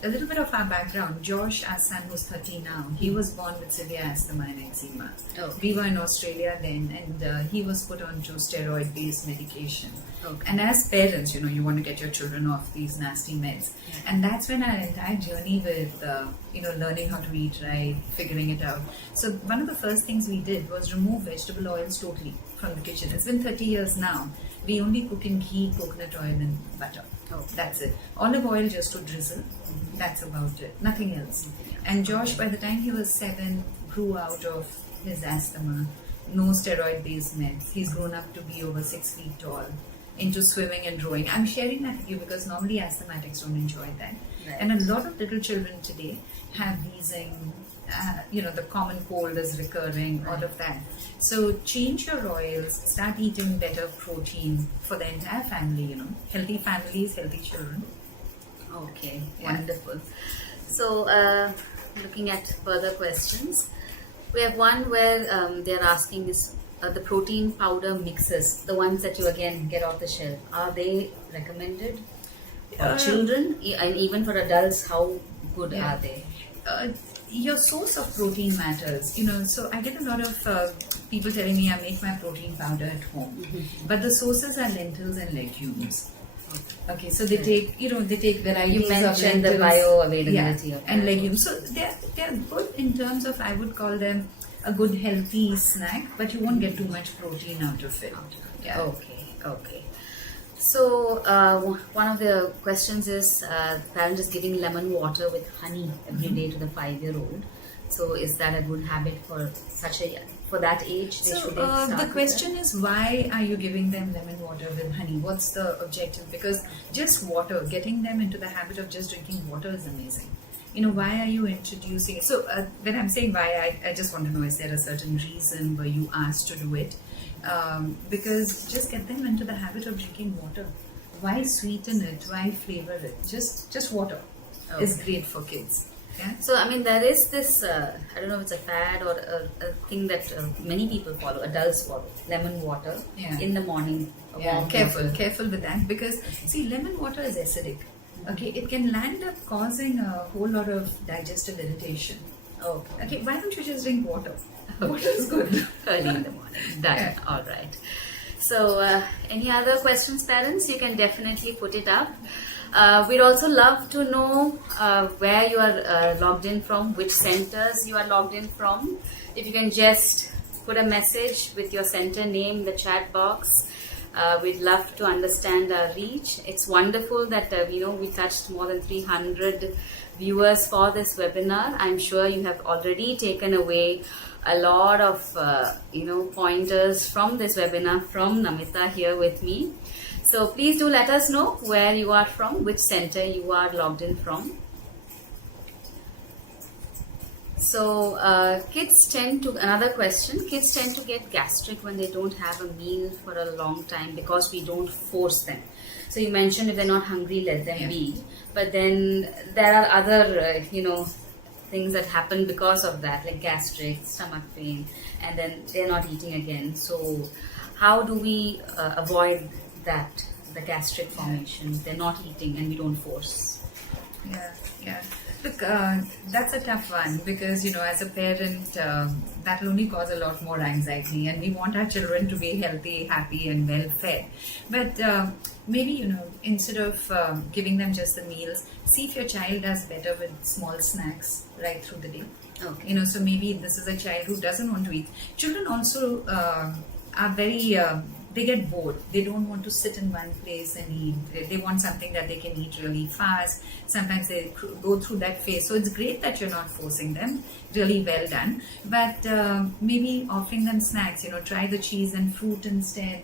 a little bit of our background. Josh, our son, who's 30 now, he was born with severe asthma and eczema. We were in Australia then, and he was put onto steroid-based medication. And as parents, you want to get your children off these nasty meds. And that's when our entire journey with, learning how to eat right, figuring it out. So one of the first things we did was remove vegetable oils totally from the kitchen. It's been 30 years now. We only cook in ghee, coconut oil and butter. That's it. Olive oil just to drizzle. That's about it. Nothing else. And Josh, by the time he was 7, grew out of his asthma. No steroid-based meds. He's grown up to be over 6 feet tall. Into swimming and rowing. I'm sharing that with you because normally asthmatics don't enjoy that. Right. And a lot of little children today have wheezing, the common cold is recurring, all of that. So change your oils, start eating better protein for the entire family, Healthy families, healthy children. Okay, wonderful. So looking at further questions, we have one where they're asking is the protein powder mixes, the ones that you again get off the shelf, are they recommended for children and even for adults? How good are they? Your source of protein matters, so I get a lot of people telling me I make my protein powder at home, but the sources are lentils and legumes. Okay, so they take varieties you mentioned of lentils, the bioavailability of and legumes. So they're good in terms of, I would call them a good healthy snack, but you won't get too much protein out of it. Yeah. Okay. So one of the questions is parent is giving lemon water with honey every day to the 5-year-old. So is that a good habit for for that age? So the question is, why are you giving them lemon water with honey? What's the objective? Because just water, getting them into the habit of just drinking water is amazing. Why are you introducing it? So when I'm saying why, I just want to know, is there a certain reason were you asked to do it? Because just get them into the habit of drinking water. why sweeten it? Why flavor it? Just water is great for kids. Yeah. So, I mean, there is this, I don't know if it's a fad or a thing that many people follow, adults follow, lemon water in the morning. Yeah, warm careful water. with that, because see, lemon water is acidic. Okay, it can land up causing a whole lot of digestive irritation. Okay, why don't you just drink water? Water is good. Early in the morning. Done. Yeah. All right. So, any other questions, parents? You can definitely put it up. We'd also love to know where you are logged in from, which centers you are logged in from. If you can just put a message with your center name in the chat box. We'd love to understand our reach. It's wonderful that we touched more than 300 viewers for this webinar. I'm sure you have already taken away a lot of pointers from this webinar from Namita here with me. So please do let us know where you are from, which center you are logged in from. So another question, kids tend to get gastric when they don't have a meal for a long time because we don't force them. So you mentioned if they're not hungry, let them be. But then there are other, things that happen because of that, like gastric, stomach pain, and then they're not eating again. So how do we avoid that, the gastric formation? They're not eating and we don't force. Yeah. Look, that's a tough one, because as a parent, that will only cause a lot more anxiety, and we want our children to be healthy, happy, and well fed. But maybe instead of giving them just the meals, see if your child does better with small snacks right through the day. Okay. So maybe this is a child who doesn't want to eat. Children also are very they get bored. They don't want to sit in one place and eat. They want something that they can eat really fast. Sometimes they go through that phase. So it's great that you're not forcing them. Really well done. But maybe offering them snacks. Try the cheese and fruit instead.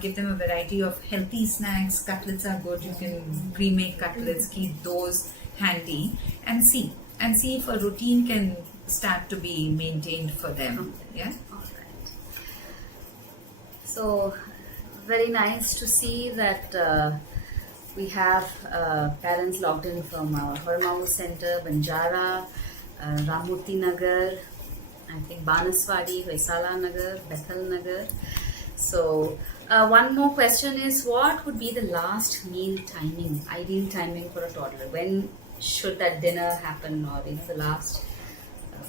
Give them a variety of healthy snacks. Cutlets are good. You can pre-make cutlets. Keep those handy and see if a routine can start to be maintained for them. Yeah. So, very nice to see that we have parents logged in from Horamavu Center, Banjara, Ramurti Nagar, I think Banaswadi, Hoysala Nagar, Bethel Nagar. So, one more question is, what would be the last meal timing, ideal timing for a toddler? When should that dinner happen, or the last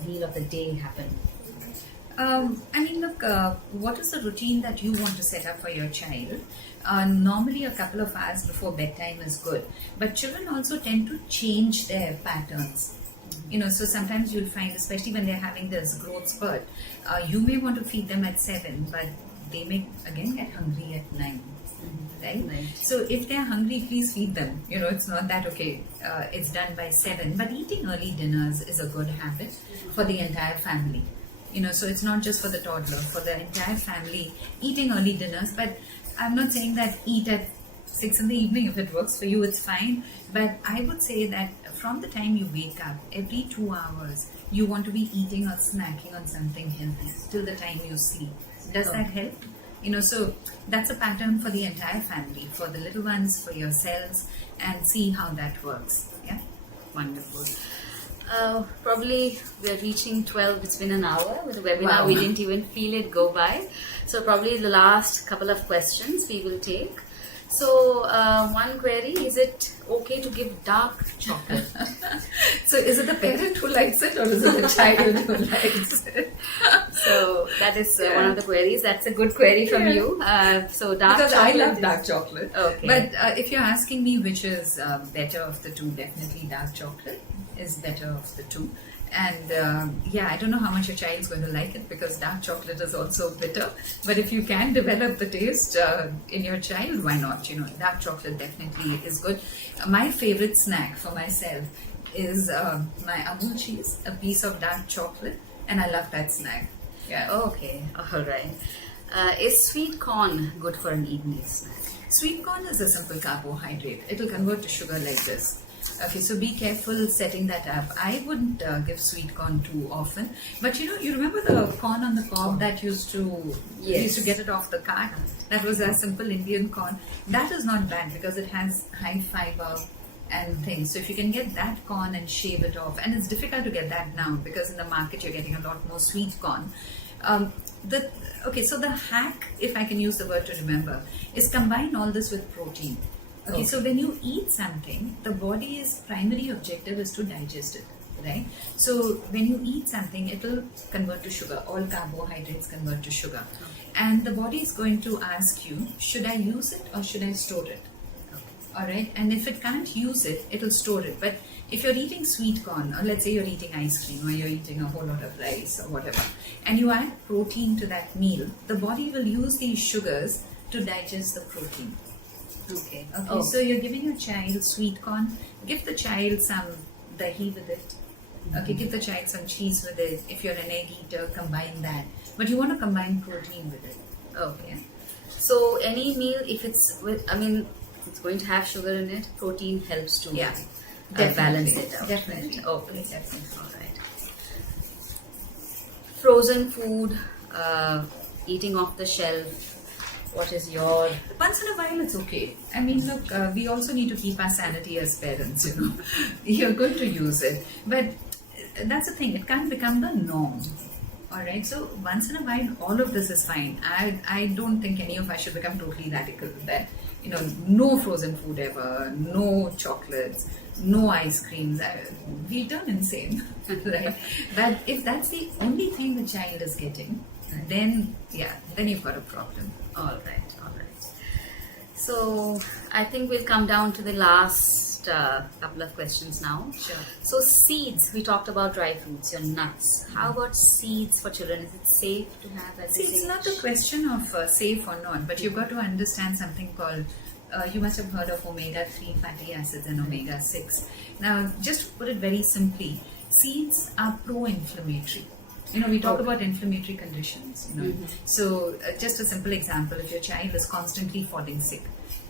meal of the day happen? Look, what is the routine that you want to set up for your child? Normally, a couple of hours before bedtime is good, but children also tend to change their patterns. So sometimes you'll find, especially when they're having this growth spurt, you may want to feed them at 7, but they may again get hungry at 9. Right? So if they're hungry, please feed them. It's not that it's done by 7, but eating early dinners is a good habit for the entire family. So it's not just for the toddler, for the entire family, eating early dinners. But I'm not saying that eat at 6 in the evening. If it works for you, it's fine. But I would say that from the time you wake up, every 2 hours, you want to be eating or snacking on something healthy till the time you sleep. Does that help? So that's a pattern for the entire family, for the little ones, for yourselves, and see how that works. Yeah. Wonderful. Probably we're reaching 12. It's been an hour with the webinar. Wow. We didn't even feel it go by. So probably the last couple of questions we will take. So one query, is it okay to give dark chocolate? So is it the parent who likes it, or is it the child who likes it? So that is one of the queries. That's a good query from you. So dark because chocolate. I love dark chocolate. Okay. But if you're asking me which is better of the two, definitely dark chocolate is better of the two. And I don't know how much your child is going to like it, because dark chocolate is also bitter. But if you can develop the taste in your child, why not? Dark chocolate definitely is good. My favorite snack for myself is my Amul cheese, a piece of dark chocolate, and I love that snack. Yeah. Okay, all right. Is sweet corn good for an evening snack? Sweet corn is a simple carbohydrate. It will convert to sugar like this. Okay, so be careful setting that up. I wouldn't give sweet corn too often, but you remember the corn on the cob that used to get it off the cart. That was a simple Indian corn. That is not bad because it has high fiber and things. So if you can get that corn and shave it off, and it's difficult to get that now because in the market you're getting a lot more sweet corn. So the hack, if I can use the word to remember, is combine all this with protein. Okay, so when you eat something, the body's primary objective is to digest it, right? So when you eat something, it will convert to sugar. All carbohydrates convert to sugar. And the body is going to ask you, should I use it or should I store it? All right, and if it can't use it, it'll store it. But if you're eating sweet corn, or let's say you're eating ice cream, or you're eating a whole lot of rice or whatever, and you add protein to that meal, the body will use these sugars to digest the protein. Okay. So you're giving your child sweet corn. Give the child some dahi with it. Okay, give the child some cheese with it. If you're an egg eater, combine that. But you want to combine protein with it. Okay. So any meal, if it's it's going to have sugar in it, protein helps to balance it out. Definitely. Right? Okay. Definitely. All right. Frozen food, eating off the shelf. What is your... Once in a while it's okay. I mean, look, we also need to keep our sanity as parents, You're going to use it. But that's the thing, it can't become the norm. Alright, so once in a while, all of this is fine. I don't think any of us should become totally radical with that. No frozen food ever, no chocolates, no ice creams. We turn insane, right? But if that's the only thing the child is getting, then you've got a problem. All right. So I think we'll come down to the last couple of questions now. Sure. So seeds, we talked about dry fruits, your nuts. How about seeds for children? Is it safe to have at this It's age? not a question of safe or not, but you've got to understand something called, you must have heard of omega-3 fatty acids and omega-6. Now, just to put it very simply, seeds are pro-inflammatory. We talk about inflammatory conditions, So, just a simple example, if your child is constantly falling sick,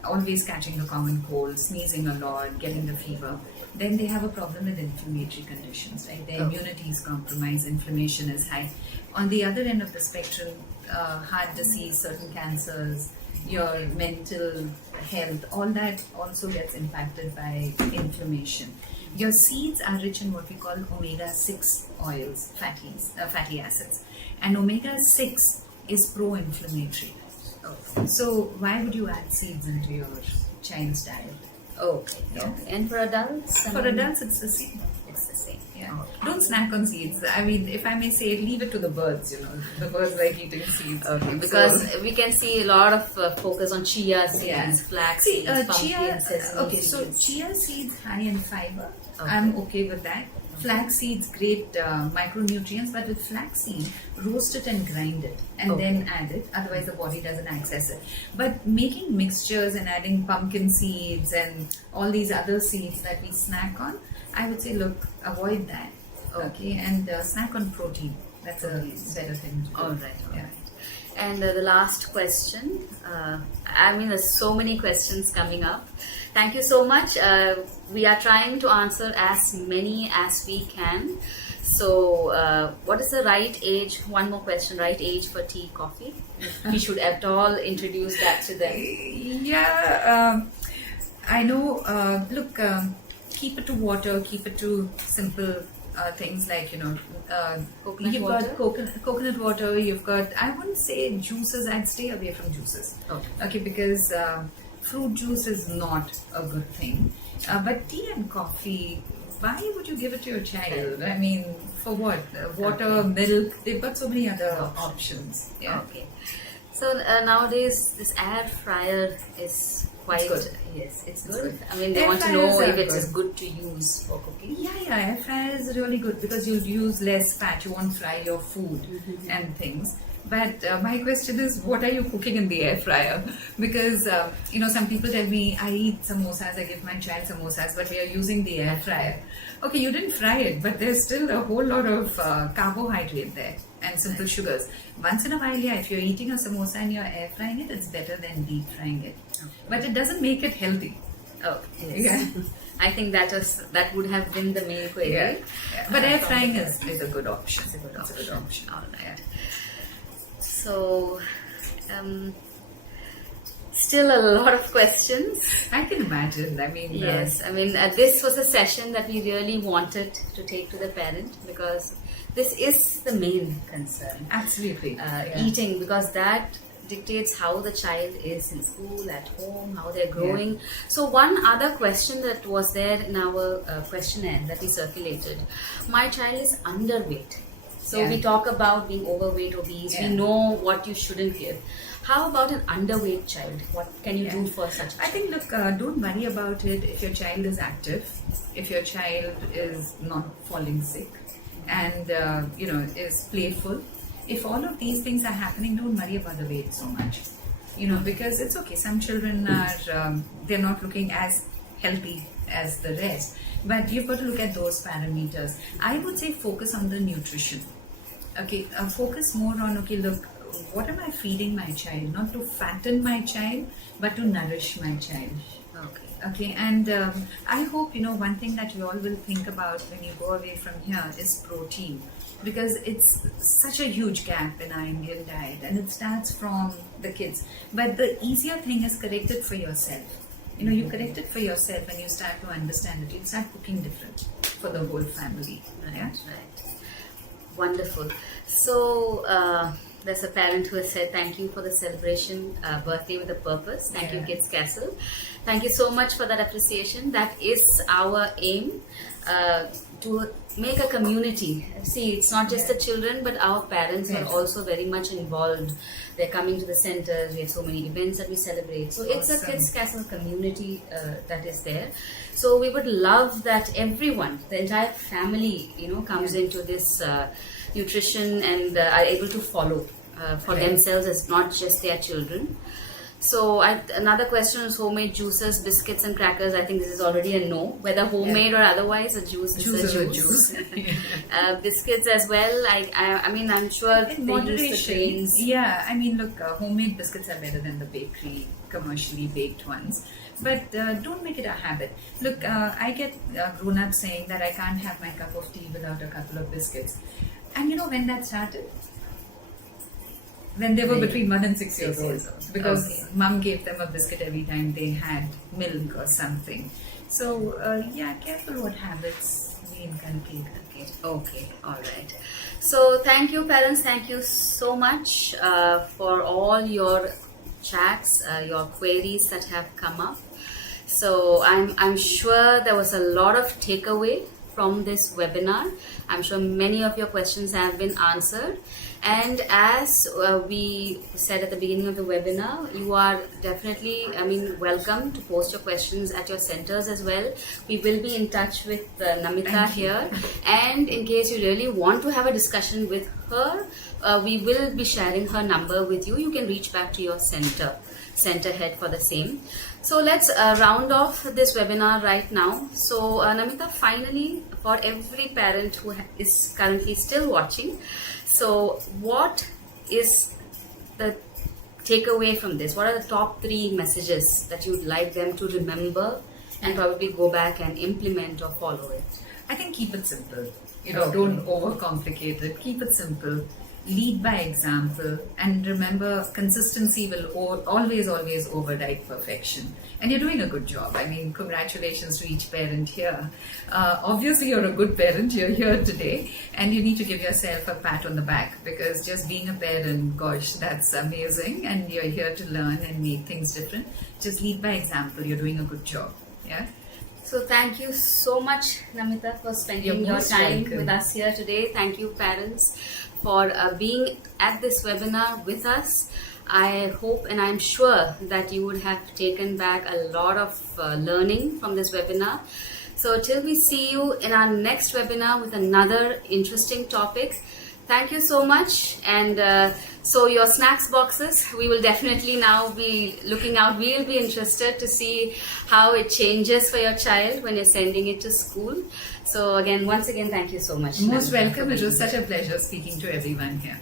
always catching the common cold, sneezing a lot, getting the fever, then they have a problem with inflammatory conditions, right? Their immunity is compromised, inflammation is high. On the other end of the spectrum, heart disease, certain cancers, your mental health, all that also gets impacted by inflammation. Your seeds are rich in what we call omega-6 oils, fatty acids. And omega-6 is pro-inflammatory. So why would you add seeds into your child's diet? Okay. And for adults? For adults, it's the same. It's the same. Yeah. Don't snack on seeds. I mean, if I may say, leave it to the birds, The birds like eating seeds. Okay, because we can see a lot of focus on chia seeds, flax seeds, pumpkin, sesame seeds. So chia seeds high in fiber. I'm okay with that. Flax seeds, great micronutrients, but with flax seed, roast it and grind it and then add it. Otherwise, the body doesn't access it. But making mixtures and adding pumpkin seeds and all these other seeds that we snack on, I would say, look, avoid that. Okay, and snack on protein. That's a better thing to do. All right. And the last question. There's so many questions coming up. Thank you so much. We are trying to answer as many as we can. So, what is the right age? One more question. Right age for tea, coffee? We should at all introduce that to them. Yeah, I know. Look, keep it to water. Keep it to simple things like Coconut water? Got coconut water. You've got. I wouldn't say juices. I'd stay away from juices. Okay, because fruit juice is not a good thing. But tea and coffee, why would you give it to your child? I mean, for what? Water, milk, they've got so many other options. Yeah. Okay. So nowadays, this air fryer is quite good. Yes, it's good. I mean, they want to know if it is good to use for cooking. Yeah, air fryer is really good because you'll use less fat. You won't fry your food and things. But my question is, what are you cooking in the air fryer? Because, some people tell me, I eat samosas, I give my child samosas, but we are using the air fryer. Okay, you didn't fry it, but there's still a whole lot of carbohydrate there and simple sugars. Once in a while, if you're eating a samosa and you're air frying it, it's better than deep frying it. But it doesn't make it healthy. Oh, yes. Yeah. I think that would have been the main query. Yeah. But air from frying the is a good option. It's a good It's a good option. All right. So, still a lot of questions. I can imagine. I mean, Yes, I mean, this was a session that we really wanted to take to the parent because this is the main concern. absolutely. Eating, because that dictates how the child is in school, at home, how they're growing. So one other question that was there in our questionnaire that we circulated, my child is underweight. So Yeah. we talk about being overweight, obese, we Yeah. know what you shouldn't give. How about an underweight child? What can you do for such a I child? think, look, don't worry about it if your child is active, if your child is not falling sick, and is playful. If all of these things are happening, don't worry about the weight so much. Because it's okay. Some children are they're not looking as healthy as the rest, but you've got to look at those parameters. I would say focus on the nutrition. Okay, focus more on, okay, look, what am I feeding my child? Not to fatten my child, but to nourish my child. Okay. Okay, and I hope, one thing that you all will think about when you go away from here is protein, because it's such a huge gap in our Indian diet, and it starts from the kids. But the easier thing is correct it for yourself. You correct it for yourself and you start to understand it. You start cooking different for the whole family. Yeah? Right. Wonderful. So, there's a parent who has said, thank you for the celebration, birthday with a purpose. Thank you, Yeah. Kids Castle. Thank you so much for that appreciation. That is our aim, to make a community. See, it's not just the children, but our parents are Yes. also very much involved. They're coming to the centers. We have so many events that we celebrate. So it's a Awesome. Kids Castle community that is there. So we would love that everyone, the entire family, comes Yeah. into this nutrition and are able to follow for Right. themselves as not just their children. So another question is homemade juices, biscuits and crackers. I think this is already a no. Whether homemade or otherwise, a juice is Juice a is a juice. juice. Biscuits as well. I mean, I'm sure In they use the moderation. trains. Yeah, I mean, look, homemade biscuits are better than the bakery, commercially baked ones. But don't make it a habit. Look, I get grown-ups saying that I can't have my cup of tea without a couple of biscuits. And when that started? When they were Right. between 1 and 6 years 6 old. years old. Because Okay. mum gave them a biscuit every time they had milk or something. So, careful what habits we inculcate. Okay, all right. So thank you, parents. Thank you so much for all your chats, your queries that have come up. So I'm sure there was a lot of takeaway from this webinar. I'm sure many of your questions have been answered. And as we said at the beginning of the webinar, you are definitely, welcome to post your questions at your centers as well. We will be in touch with Namita here. And in case you really want to have a discussion with her, we will be sharing her number with you. You can reach back to your center head for the same. So let's round off this webinar right now. So Namita, finally, for every parent who is currently still watching, so what is the takeaway from this? What are the top 3 messages that you'd like them to remember and probably go back and implement or follow it? I think keep it simple. Okay. Don't overcomplicate it. Keep it simple. Lead by example, and remember, consistency will always override perfection. And you're doing a good job. I mean, congratulations to each parent here. Obviously, you're a good parent. You're here today, and you need to give yourself a pat on the back, because just being a parent, gosh, that's amazing. And you're here to learn and make things different. Just lead by example. You're doing a good job. Yeah. So thank you so much, Namita, for spending You're your most time welcome. with us here today. Thank you, parents, for being at this webinar with us. I hope and I'm sure that you would have taken back a lot of learning from this webinar. So till we see you in our next webinar with another interesting topic, thank you so much. And so your snacks boxes, we will definitely now be looking out. We'll be interested to see how it changes for your child when you're sending it to school. So again, once again, thank you so much. Most Namita, for welcome. It being was here. such a pleasure speaking to everyone here.